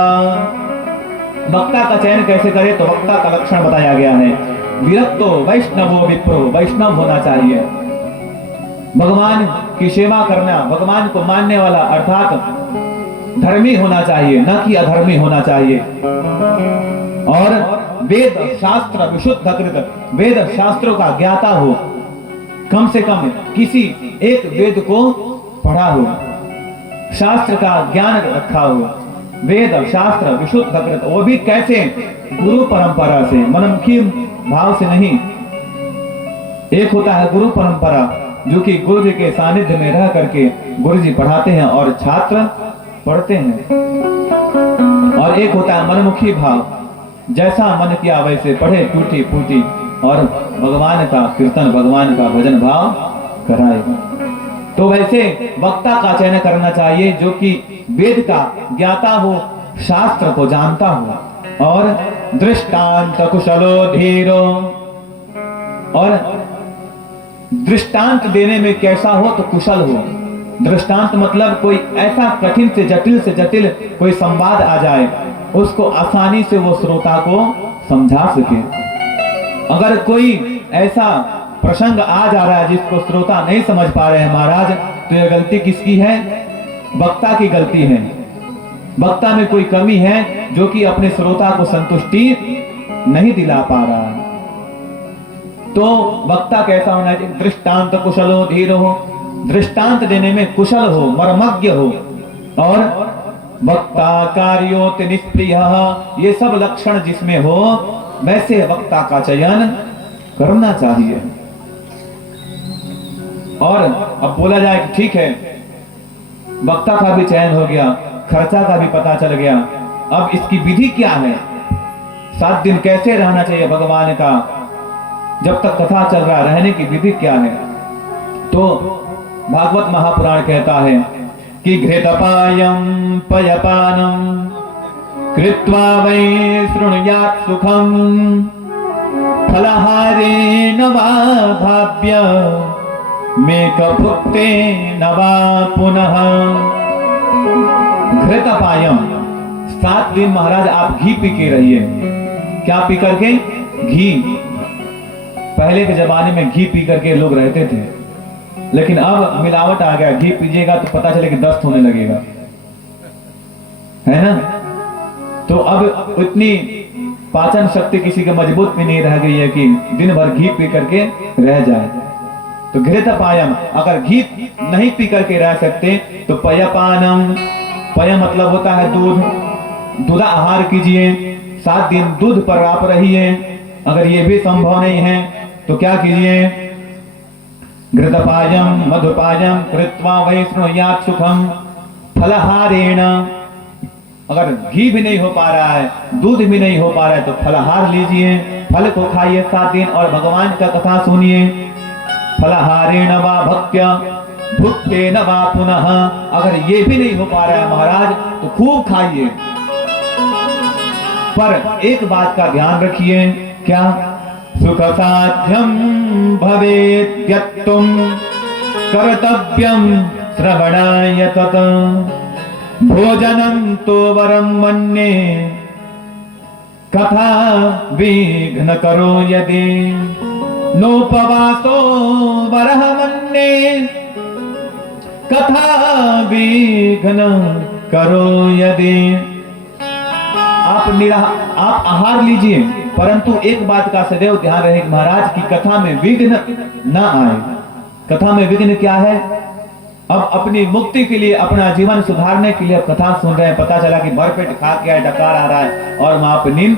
वक्ता का चयन कैसे करें? तो वक्ता का लक्षण बताया गया है, विरक्तो वैष्णवो विप्रो, वैष्णव होना चाहिए, भगवान की सेवा करना, भगवान को मानने वाला अर्थात धर्मी होना चाहिए, न कि अधर्मी होना चाहिए। और वेद शास्त्र विशुद्ध कृत, वेद शास्त्रों का ज्ञाता हो, कम से कम किसी एक वेद को पढ़ा हो, शास्त्र का ज्ञान रखा हो। वेद शास्त्र विशुद्ध कृत, वो भी कैसे? गुरु परंपरा से, मनमुखी भाव से नहीं। एक होता है गुरु परंपरा, जो कि गुरु जी के सानिध्य में रह करके गुरु जी पढ़ाते हैं और छात्र पढ़ते हैं। और एक होता है मनमुखी भाव, जैसा मन किया वैसे पढ़े, टूटी फूटी और भगवान का कीर्तन, भगवान का भजन भाव कराए। तो वैसे वक्ता का चयन करना चाहिए जो कि वेद का ज्ञाता हो, शास्त्र को जानता हो, और दृष्टांत कुशलो धीरो, और दृष्टांत देने में कैसा हो? तो कुशल हो। दृष्टांत मतलब कोई ऐसा कठिन से जटिल कोई संवाद आ जाए, उसको आसानी से वो श्रोता को समझा सके। अगर कोई ऐसा प्रसंग आ जा रहा है जिसको श्रोता नहीं समझ पा रहे हैं महाराज, तो यह गलती किसकी है? वक्ता की गलती है। वक्ता में कोई कमी है जो कि अपने श्रोता को संतुष्टि नहीं दिला पा रहा है। तो वक्ता कैसा होना चाहिए? दृष्टांत कुशलो धीर हो, दृष्टांत देने में कुशल हो, मर्मज्ञ हो, और वक्ता कार्योत निष्प्रियः, ये सब लक्षण जिसमें हो वैसे वक्ता का चयन करना चाहिए। और अब बोला जाए कि ठीक है, वक्ता का भी चयन हो गया, खर्चा का भी पता चल गया, अब इसकी विधि क्या है? 7 दिन कैसे रहना चाहिए भगवान का, जब तक कथा चल रहा है, रहने की विधि क्या है? तो भागवत महापुराण कहता है कि घृतपायम पयपानम कृत्वा वै शृणुयात् सुखम फलहारेण वा भाव्य मेकभुक्तेन वा पुनः। घृतपायम, 7 दिन महाराज आप घी पी के रहिए। क्या पी करके? घी। पहले के जमाने में घी पी करके लोग रहते थे, लेकिन अब मिलावट आ गया। घी पीजिएगा तो पता चले कि दस्त होने लगेगा, है ना। तो अब इतनी पाचन शक्ति किसी के मजबूत में नहीं रह गई है कि दिन भर घी पी करके रह जाए। तो घृतपायम, अगर घी नहीं पी करके रह सकते तो पयपानम, पय मतलब होता है दूध, दूध आहार कीजिए। 7 दिन दूध पर आप रहिए। अगर ये भी संभव नहीं है तो क्या कीजिए? घृतपायम मधुपायम कृत्वा वै शृणुयात् सुखम फलहारेण। अगर घी भी नहीं हो पा रहा है, दूध भी नहीं हो पा रहा है तो फलहार लीजिए, फल को खाइए 7 दिन और भगवान का कथा सुनिए। फलहारेण वा भक्त्या भुक्तेन वा पुनः। अगर ये भी नहीं हो पा रहा है महाराज तो खूब खाइए, पर एक बात का ध्यान रखिए। क्या? सुख साध्यम भवेत् यत्तुम कर्तव्यम श्रवणाय तत भोजनं तो वरम मन्ये कथा विघ्न करो यदि नोपवासो वरह मन्ये कथा विघ्न करो यदि। आप आहार लीजिए, परंतु एक बात का सदैव ध्यान रहे महाराज की कथा में विघ्न न आए। कथा में विघ्न क्या है? अब अपनी मुक्ति के लिए, अपना जीवन सुधारने के लिए कथा सुन रहे हैं, पता चला कि भरपेट खा के डकार आ रहा है और वहां पर नींद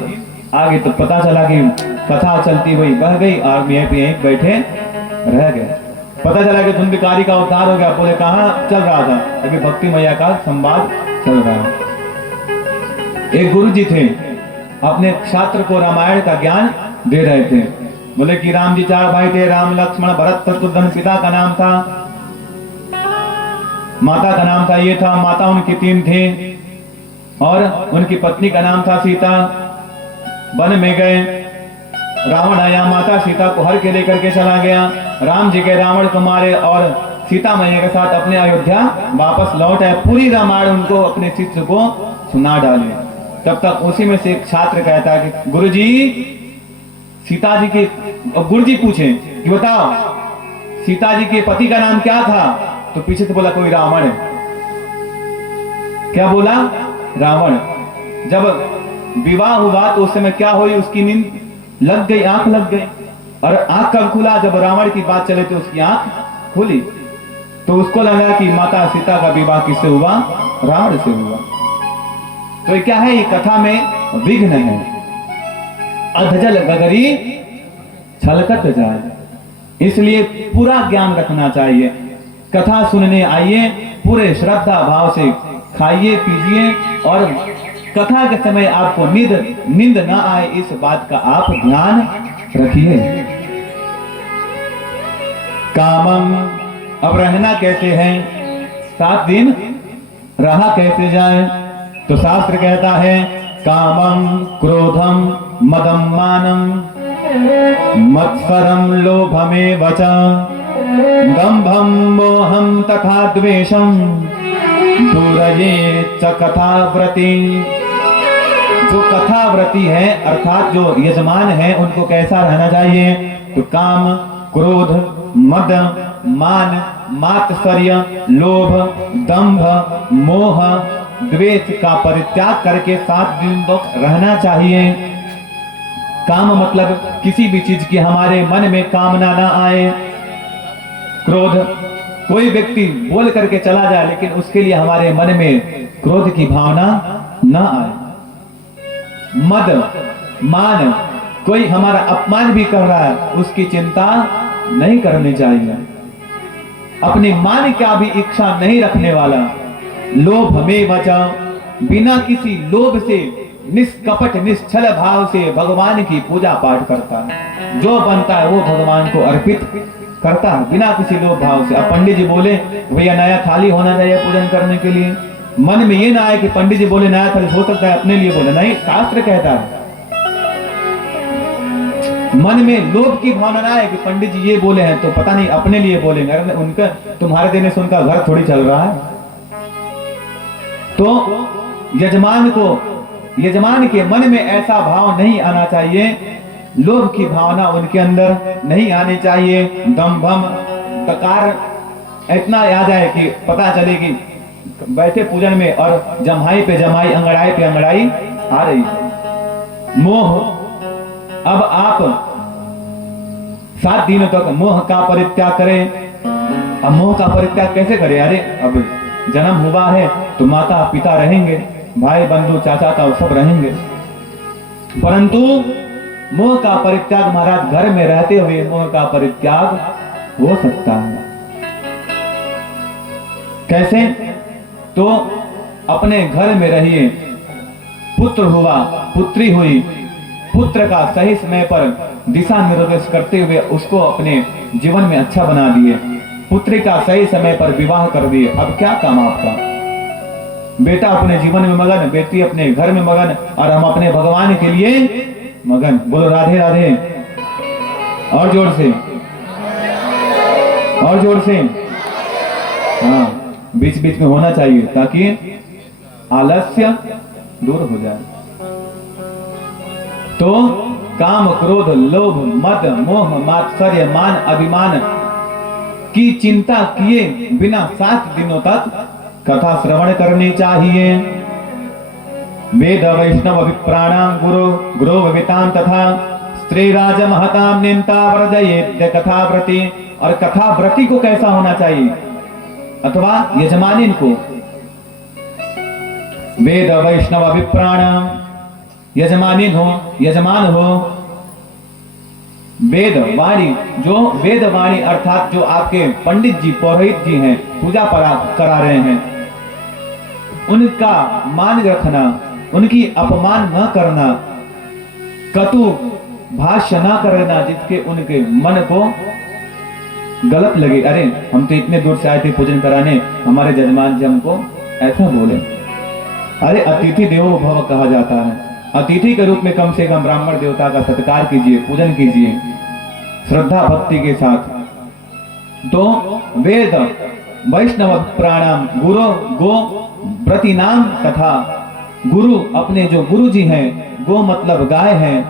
आ गई, तो पता चला कि कथा चलती हुई बह गई और यहीं पे यहीं बैठे रह गए। पता चला कि धुंधकारी का उद्धार हो गया। बोले कहाँ चल रहा था? अभी भक्ति मैया का संवाद चल रहा है। एक गुरु जी थे, अपने छात्र को रामायण का ज्ञान दे रहे थे। बोले कि राम जी 4 भाई थे, राम लक्ष्मण भरत शत्रुघ्न। पिता का नाम था, माता का नाम था ये था, माता उनकी 3 थे और उनकी पत्नी का नाम था सीता। वन में गए, रावण आया, माता सीता को हर के लेकर के चला गया। राम जी के रावण को मारे और सीता मैया के साथ अपने अयोध्या वापस लौट आए। पूरी रामायण उनको अपने शिष्य को सुना डाले। तब तक उसी में से एक छात्र कहता है कि गुरुजी सीता जी के, गुरुजी पूछे कि बताओ सीता जी के पति का नाम क्या था? तो पीछे से बोला कोई रावण है। क्या बोला? रावण। जब विवाह हुआ तो उस समय क्या हुई? उसकी नींद लग गई, आंख लग गई। और आंख कब खुला? जब रावण की बात चले तो उसकी आंख खुली। तो उसको लगा कि माता सीता का विवाह किससे हुआ? रावण से हुआ। तो क्या है? ये कथा में विघ्न है। अधजल गगरी छलकत जाए, इसलिए पूरा ज्ञान रखना चाहिए। कथा सुनने आइए, पूरे श्रद्धा भाव से खाइए पीजिए और कथा के समय आपको नींद न आए, इस बात का आप ध्यान रखिए। कामम, अब रहना कैसे है? 7 दिन रहा कैसे जाए? तो शास्त्र कहता है कामम क्रोधम मदम मानम मत्सरम लोभमेव च दंभम मोहम तथा द्वेषम दूरये च कथाव्रति। जो कथाव्रति है अर्थात जो यजमान है उनको कैसा रहना चाहिए? तो काम, क्रोध, मद, मान, मात्सर्य, लोभ, दंभ, मोह, द्वेष का परित्याग करके 7 दिन तक रहना चाहिए। काम मतलब किसी भी चीज की हमारे मन में कामना ना आए। क्रोध, कोई व्यक्ति बोल करके चला जाए लेकिन उसके लिए हमारे मन में क्रोध की भावना ना आए। मद, मान, कोई हमारा अपमान भी कर रहा है उसकी चिंता नहीं करनी चाहिए। अपने मान का भी इच्छा नहीं रखने वाला। लोभ में बचा, बिना किसी लोभ से निष्कपट निश्चल भाव से भगवान की पूजा पाठ करता है। जो बनता है वो भगवान को अर्पित करता है बिना किसी लोभ भाव से। अब पंडित जी बोले भैया नया थाली होना चाहिए पूजन करने के लिए, मन में ये ना आए कि पंडित जी बोले नया थाली, हो सकता है अपने लिए बोले, नहीं, शास्त्र कहता है। मन में लोभ की भावना ना आए कि पंडित जी ये बोले हैं तो पता नहीं अपने लिए बोलेंगे, अरे उनका तुम्हारे देने से उनका घर थोड़ी चल रहा है। तो यजमान के मन में ऐसा भाव नहीं आना चाहिए, लोभ की भावना उनके अंदर नहीं आनी चाहिए। दम भम तकार इतना आ जाए कि पता चले कि बैठे पूजन में और जमाई पे जमाई, अंगड़ाई पे अंगड़ाई आ रही है। मोह, अब आप 7 दिनों तक मोह का परित्याग करें। अब मोह का परित्याग कैसे करें? अरे अब जन्म हुआ है तो माता पिता रहेंगे, भाई बंधु चाचा ताऊ सब रहेंगे, परंतु मोह का परित्याग महाराज घर में रहते हुए मोह का परित्याग हो सकता है। कैसे? तो अपने घर में रहिए, पुत्र हुआ पुत्री हुई, पुत्र का सही समय पर दिशा निर्देश करते हुए उसको अपने जीवन में अच्छा बना दिए, पुत्री का सही समय पर विवाह कर दिए। अब क्या काम आपका? बेटा अपने जीवन में मगन, बेटी अपने घर में मगन, और हम अपने भगवान के लिए मगन। बोलो राधे राधे, और जोर से, और जोर से। हाँ, बीच बीच में होना चाहिए ताकि आलस्य दूर हो जाए। तो काम क्रोध लोभ मद मोह मात्सर्य मान अभिमान की चिंता किए बिना 7 दिनों तक कथा श्रवण करनी चाहिए। वेद वैष्णव अभिप्राणाम गुरु गुरु वितान तथा स्त्री राज महताम निंता व्रजये कथा व्रति। और कथा व्रति को कैसा होना चाहिए? अथवा यजमानिन को वेद वैष्णव अभिप्राणाम, यजमानिन हो, यजमान हो, वेद वाणी, जो वेद वाणी अर्थात जो आपके पंडित जी पुरोहित जी हैं, पूजा करा रहे हैं, उनका मान रखना, उनकी अपमान न करना, कटु भाष्य न करना जिसके उनके मन को गलत लगे। अरे हम तो इतने दूर से आए थे पूजन कराने, हमारे जजमान जी हमको ऐसा बोले। अरे अतिथि देवो भव कहा जाता है, अतिथि के रूप में कम से कम ब्राह्मण देवता का सत्कार कीजिए, पूजन कीजिए श्रद्धा भक्ति के साथ। तो वेद वैष्णव प्राणाम गुरु गो प्रति नाम तथा गुरु, अपने जो गुरु जी हैं, गो मतलब गाय हैं,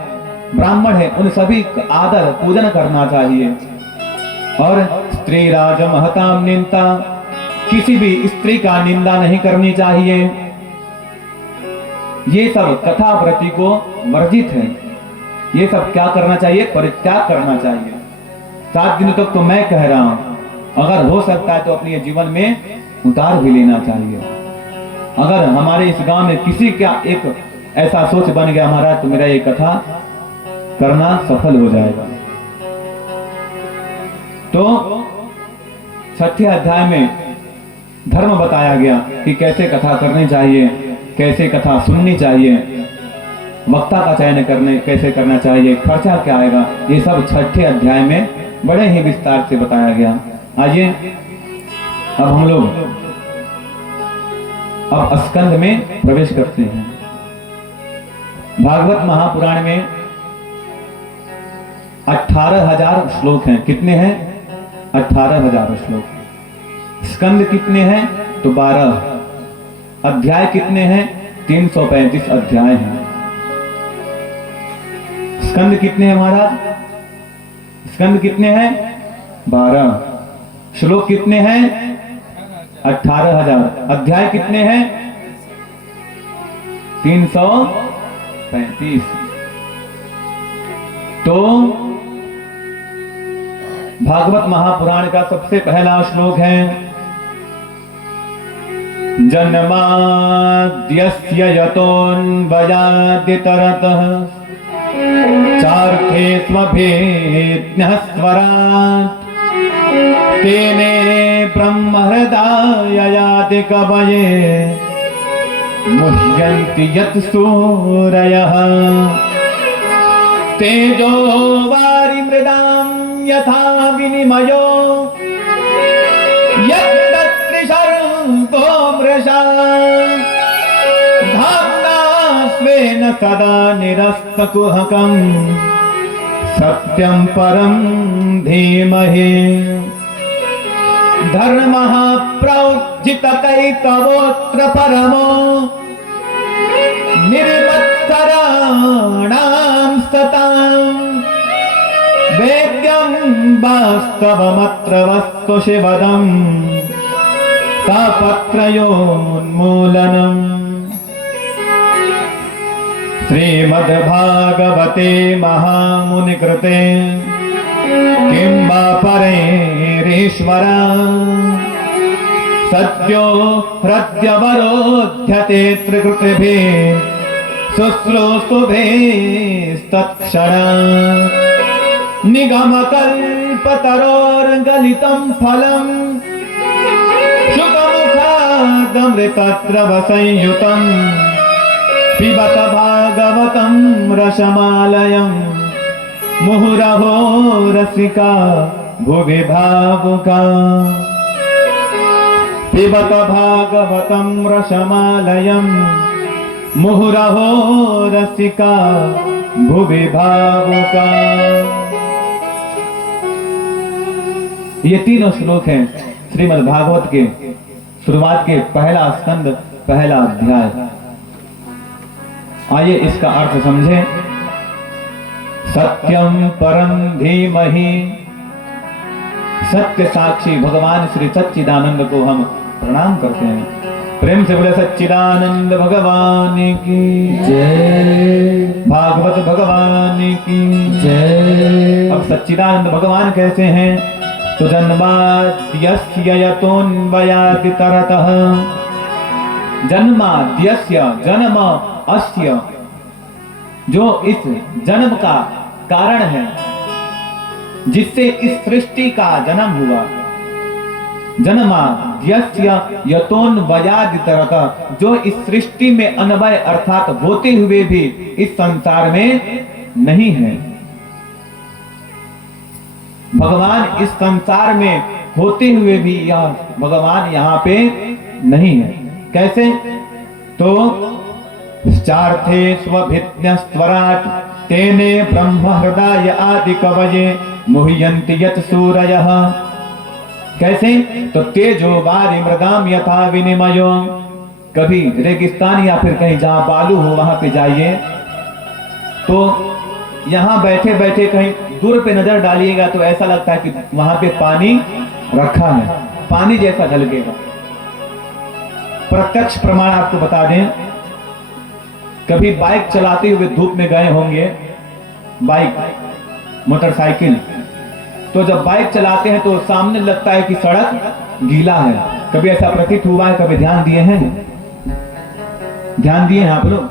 ब्राह्मण है, उन सभी आदर पूजन करना चाहिए। और स्त्री राज महताम निंदा, किसी भी स्त्री का निंदा नहीं करनी चाहिए। ये सब कथा व्रति को वर्जित है। ये सब क्या करना चाहिए? परित्याग करना चाहिए। 7 दिनों तक तो मैं कह रहा हूं, अगर हो सकता है तो अपने जीवन में उतार भी लेना चाहिए। अगर हमारे इस गांव में किसी का एक ऐसा सोच बन गया महाराज तो मेरा ये कथा करना सफल हो जाएगा। तो 6ठे अध्याय में धर्म बताया गया कि कैसे कथा करनी चाहिए, कैसे कथा सुननी चाहिए, वक्ता का चयन कैसे करना चाहिए, खर्चा क्या आएगा, ये सब 6ठे अध्याय में बड़े ही विस्तार से बताया गया। आइए अब हम लोग अब स्कंद में प्रवेश करते हैं। भागवत महापुराण में 18,000 श्लोक हैं। कितने हैं? 18,000 श्लोक। स्कंद कितने हैं? तो 12। अध्याय कितने हैं? 335 अध्याय हैं। स्कंद कितने हैं महाराज? स्कंद कितने हैं? 12। श्लोक कितने हैं? 18,000। अध्याय कितने हैं? 335। तो भागवत महापुराण का सबसे पहला श्लोक है जन्माद्यस्य यतोऽन्वयादितरतः चार्थे स्वभेद्यः स्वराट् तेने ब्रह्महृदाय याति कवये मुह्यन्ति यत् सूरयः तेजो वारिमृदां यथा विनिमयो यत्तत्रिशर्गो मृषा धाम्ना स्वेन सदा निरस्तकुहकम् सत्यं परं धीमहि धर्मः प्रोज्झितकैतवोऽत्र परमो निर्मत्सराणां सताम् वेद्यं वास्तवमत्र वस्तु शिवदम् तापत्रयोन्मूलनम् श्रीमद्भागवते महामुनिकृते किं वा परेरीश्वरा सद्यो हृद्यवरोध्यते त्रिकृतिभिः शुश्रूषुभिस्तत्क्षणा निगमकल्पतरोर्गलितं फलम् शुकमुखादमृतद्रवसंयुतम् पिबत भागवतं रसमालयम् मुहुरहो रसिका भुवि भावुका पिबत भागवतं रसमालयम् मुहुरहो रसिका भुवि भावुका। ये तीनों श्लोक हैं श्रीमद् भागवत के शुरुआत के पहला स्कंद पहला अध्याय। आइए इसका अर्थ समझें। सत्यम परम धीमहि, सत्य साक्षी भगवान श्री सच्चिदानंद को हम प्रणाम करते हैं। प्रेम से बोले सच्चिदानंद भगवान की जय, भागवत भगवान की जय। अब सच्चिदानंद भगवान कैसे हैं? तो जन्माद्यस्य यतोऽन्वयादितरतः, जन्माद्यस्य जन्म अस्य, जो इस जन्म का कारण है, जिससे इस सृष्टि का जन्म हुआ। जन्माद्यस्य यतोऽन्वयादितरतः, जो इस सृष्टि में अन्वय अर्थात होते हुए भी इस संसार में नहीं है। भगवान इस संसार में होते हुए भी यह भगवान यहाँ पे नहीं है। कैसे? तो चार्थे स्वभिज्ञस्त्वराट् तेने ब्रह्म हृदय आदि कवये मुह्यन्ति यत् सूरयः। कैसे? तो तेजो वारि मृदाम यथा विनिमयो। कभी रेगिस्तान या फिर कहीं जहां बालू हो वहां पे जाइए, तो यहाँ बैठे बैठे कहीं दूर पे नजर डालिएगा तो ऐसा लगता है कि वहां पे पानी रखा है, पानी जैसा झलकेगा। प्रत्यक्ष प्रमाण आपको बता दें, कभी बाइक चलाते हुए धूप में गए होंगे, बाइक मोटरसाइकिल, तो जब बाइक चलाते हैं तो सामने लगता है कि सड़क गीला है। कभी ऐसा प्रतीत हुआ है? कभी ध्यान दिए हैं? ध्यान दिए हैं आप लोग?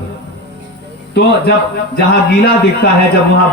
तो जब जहां गीला दिखता है, जब वहां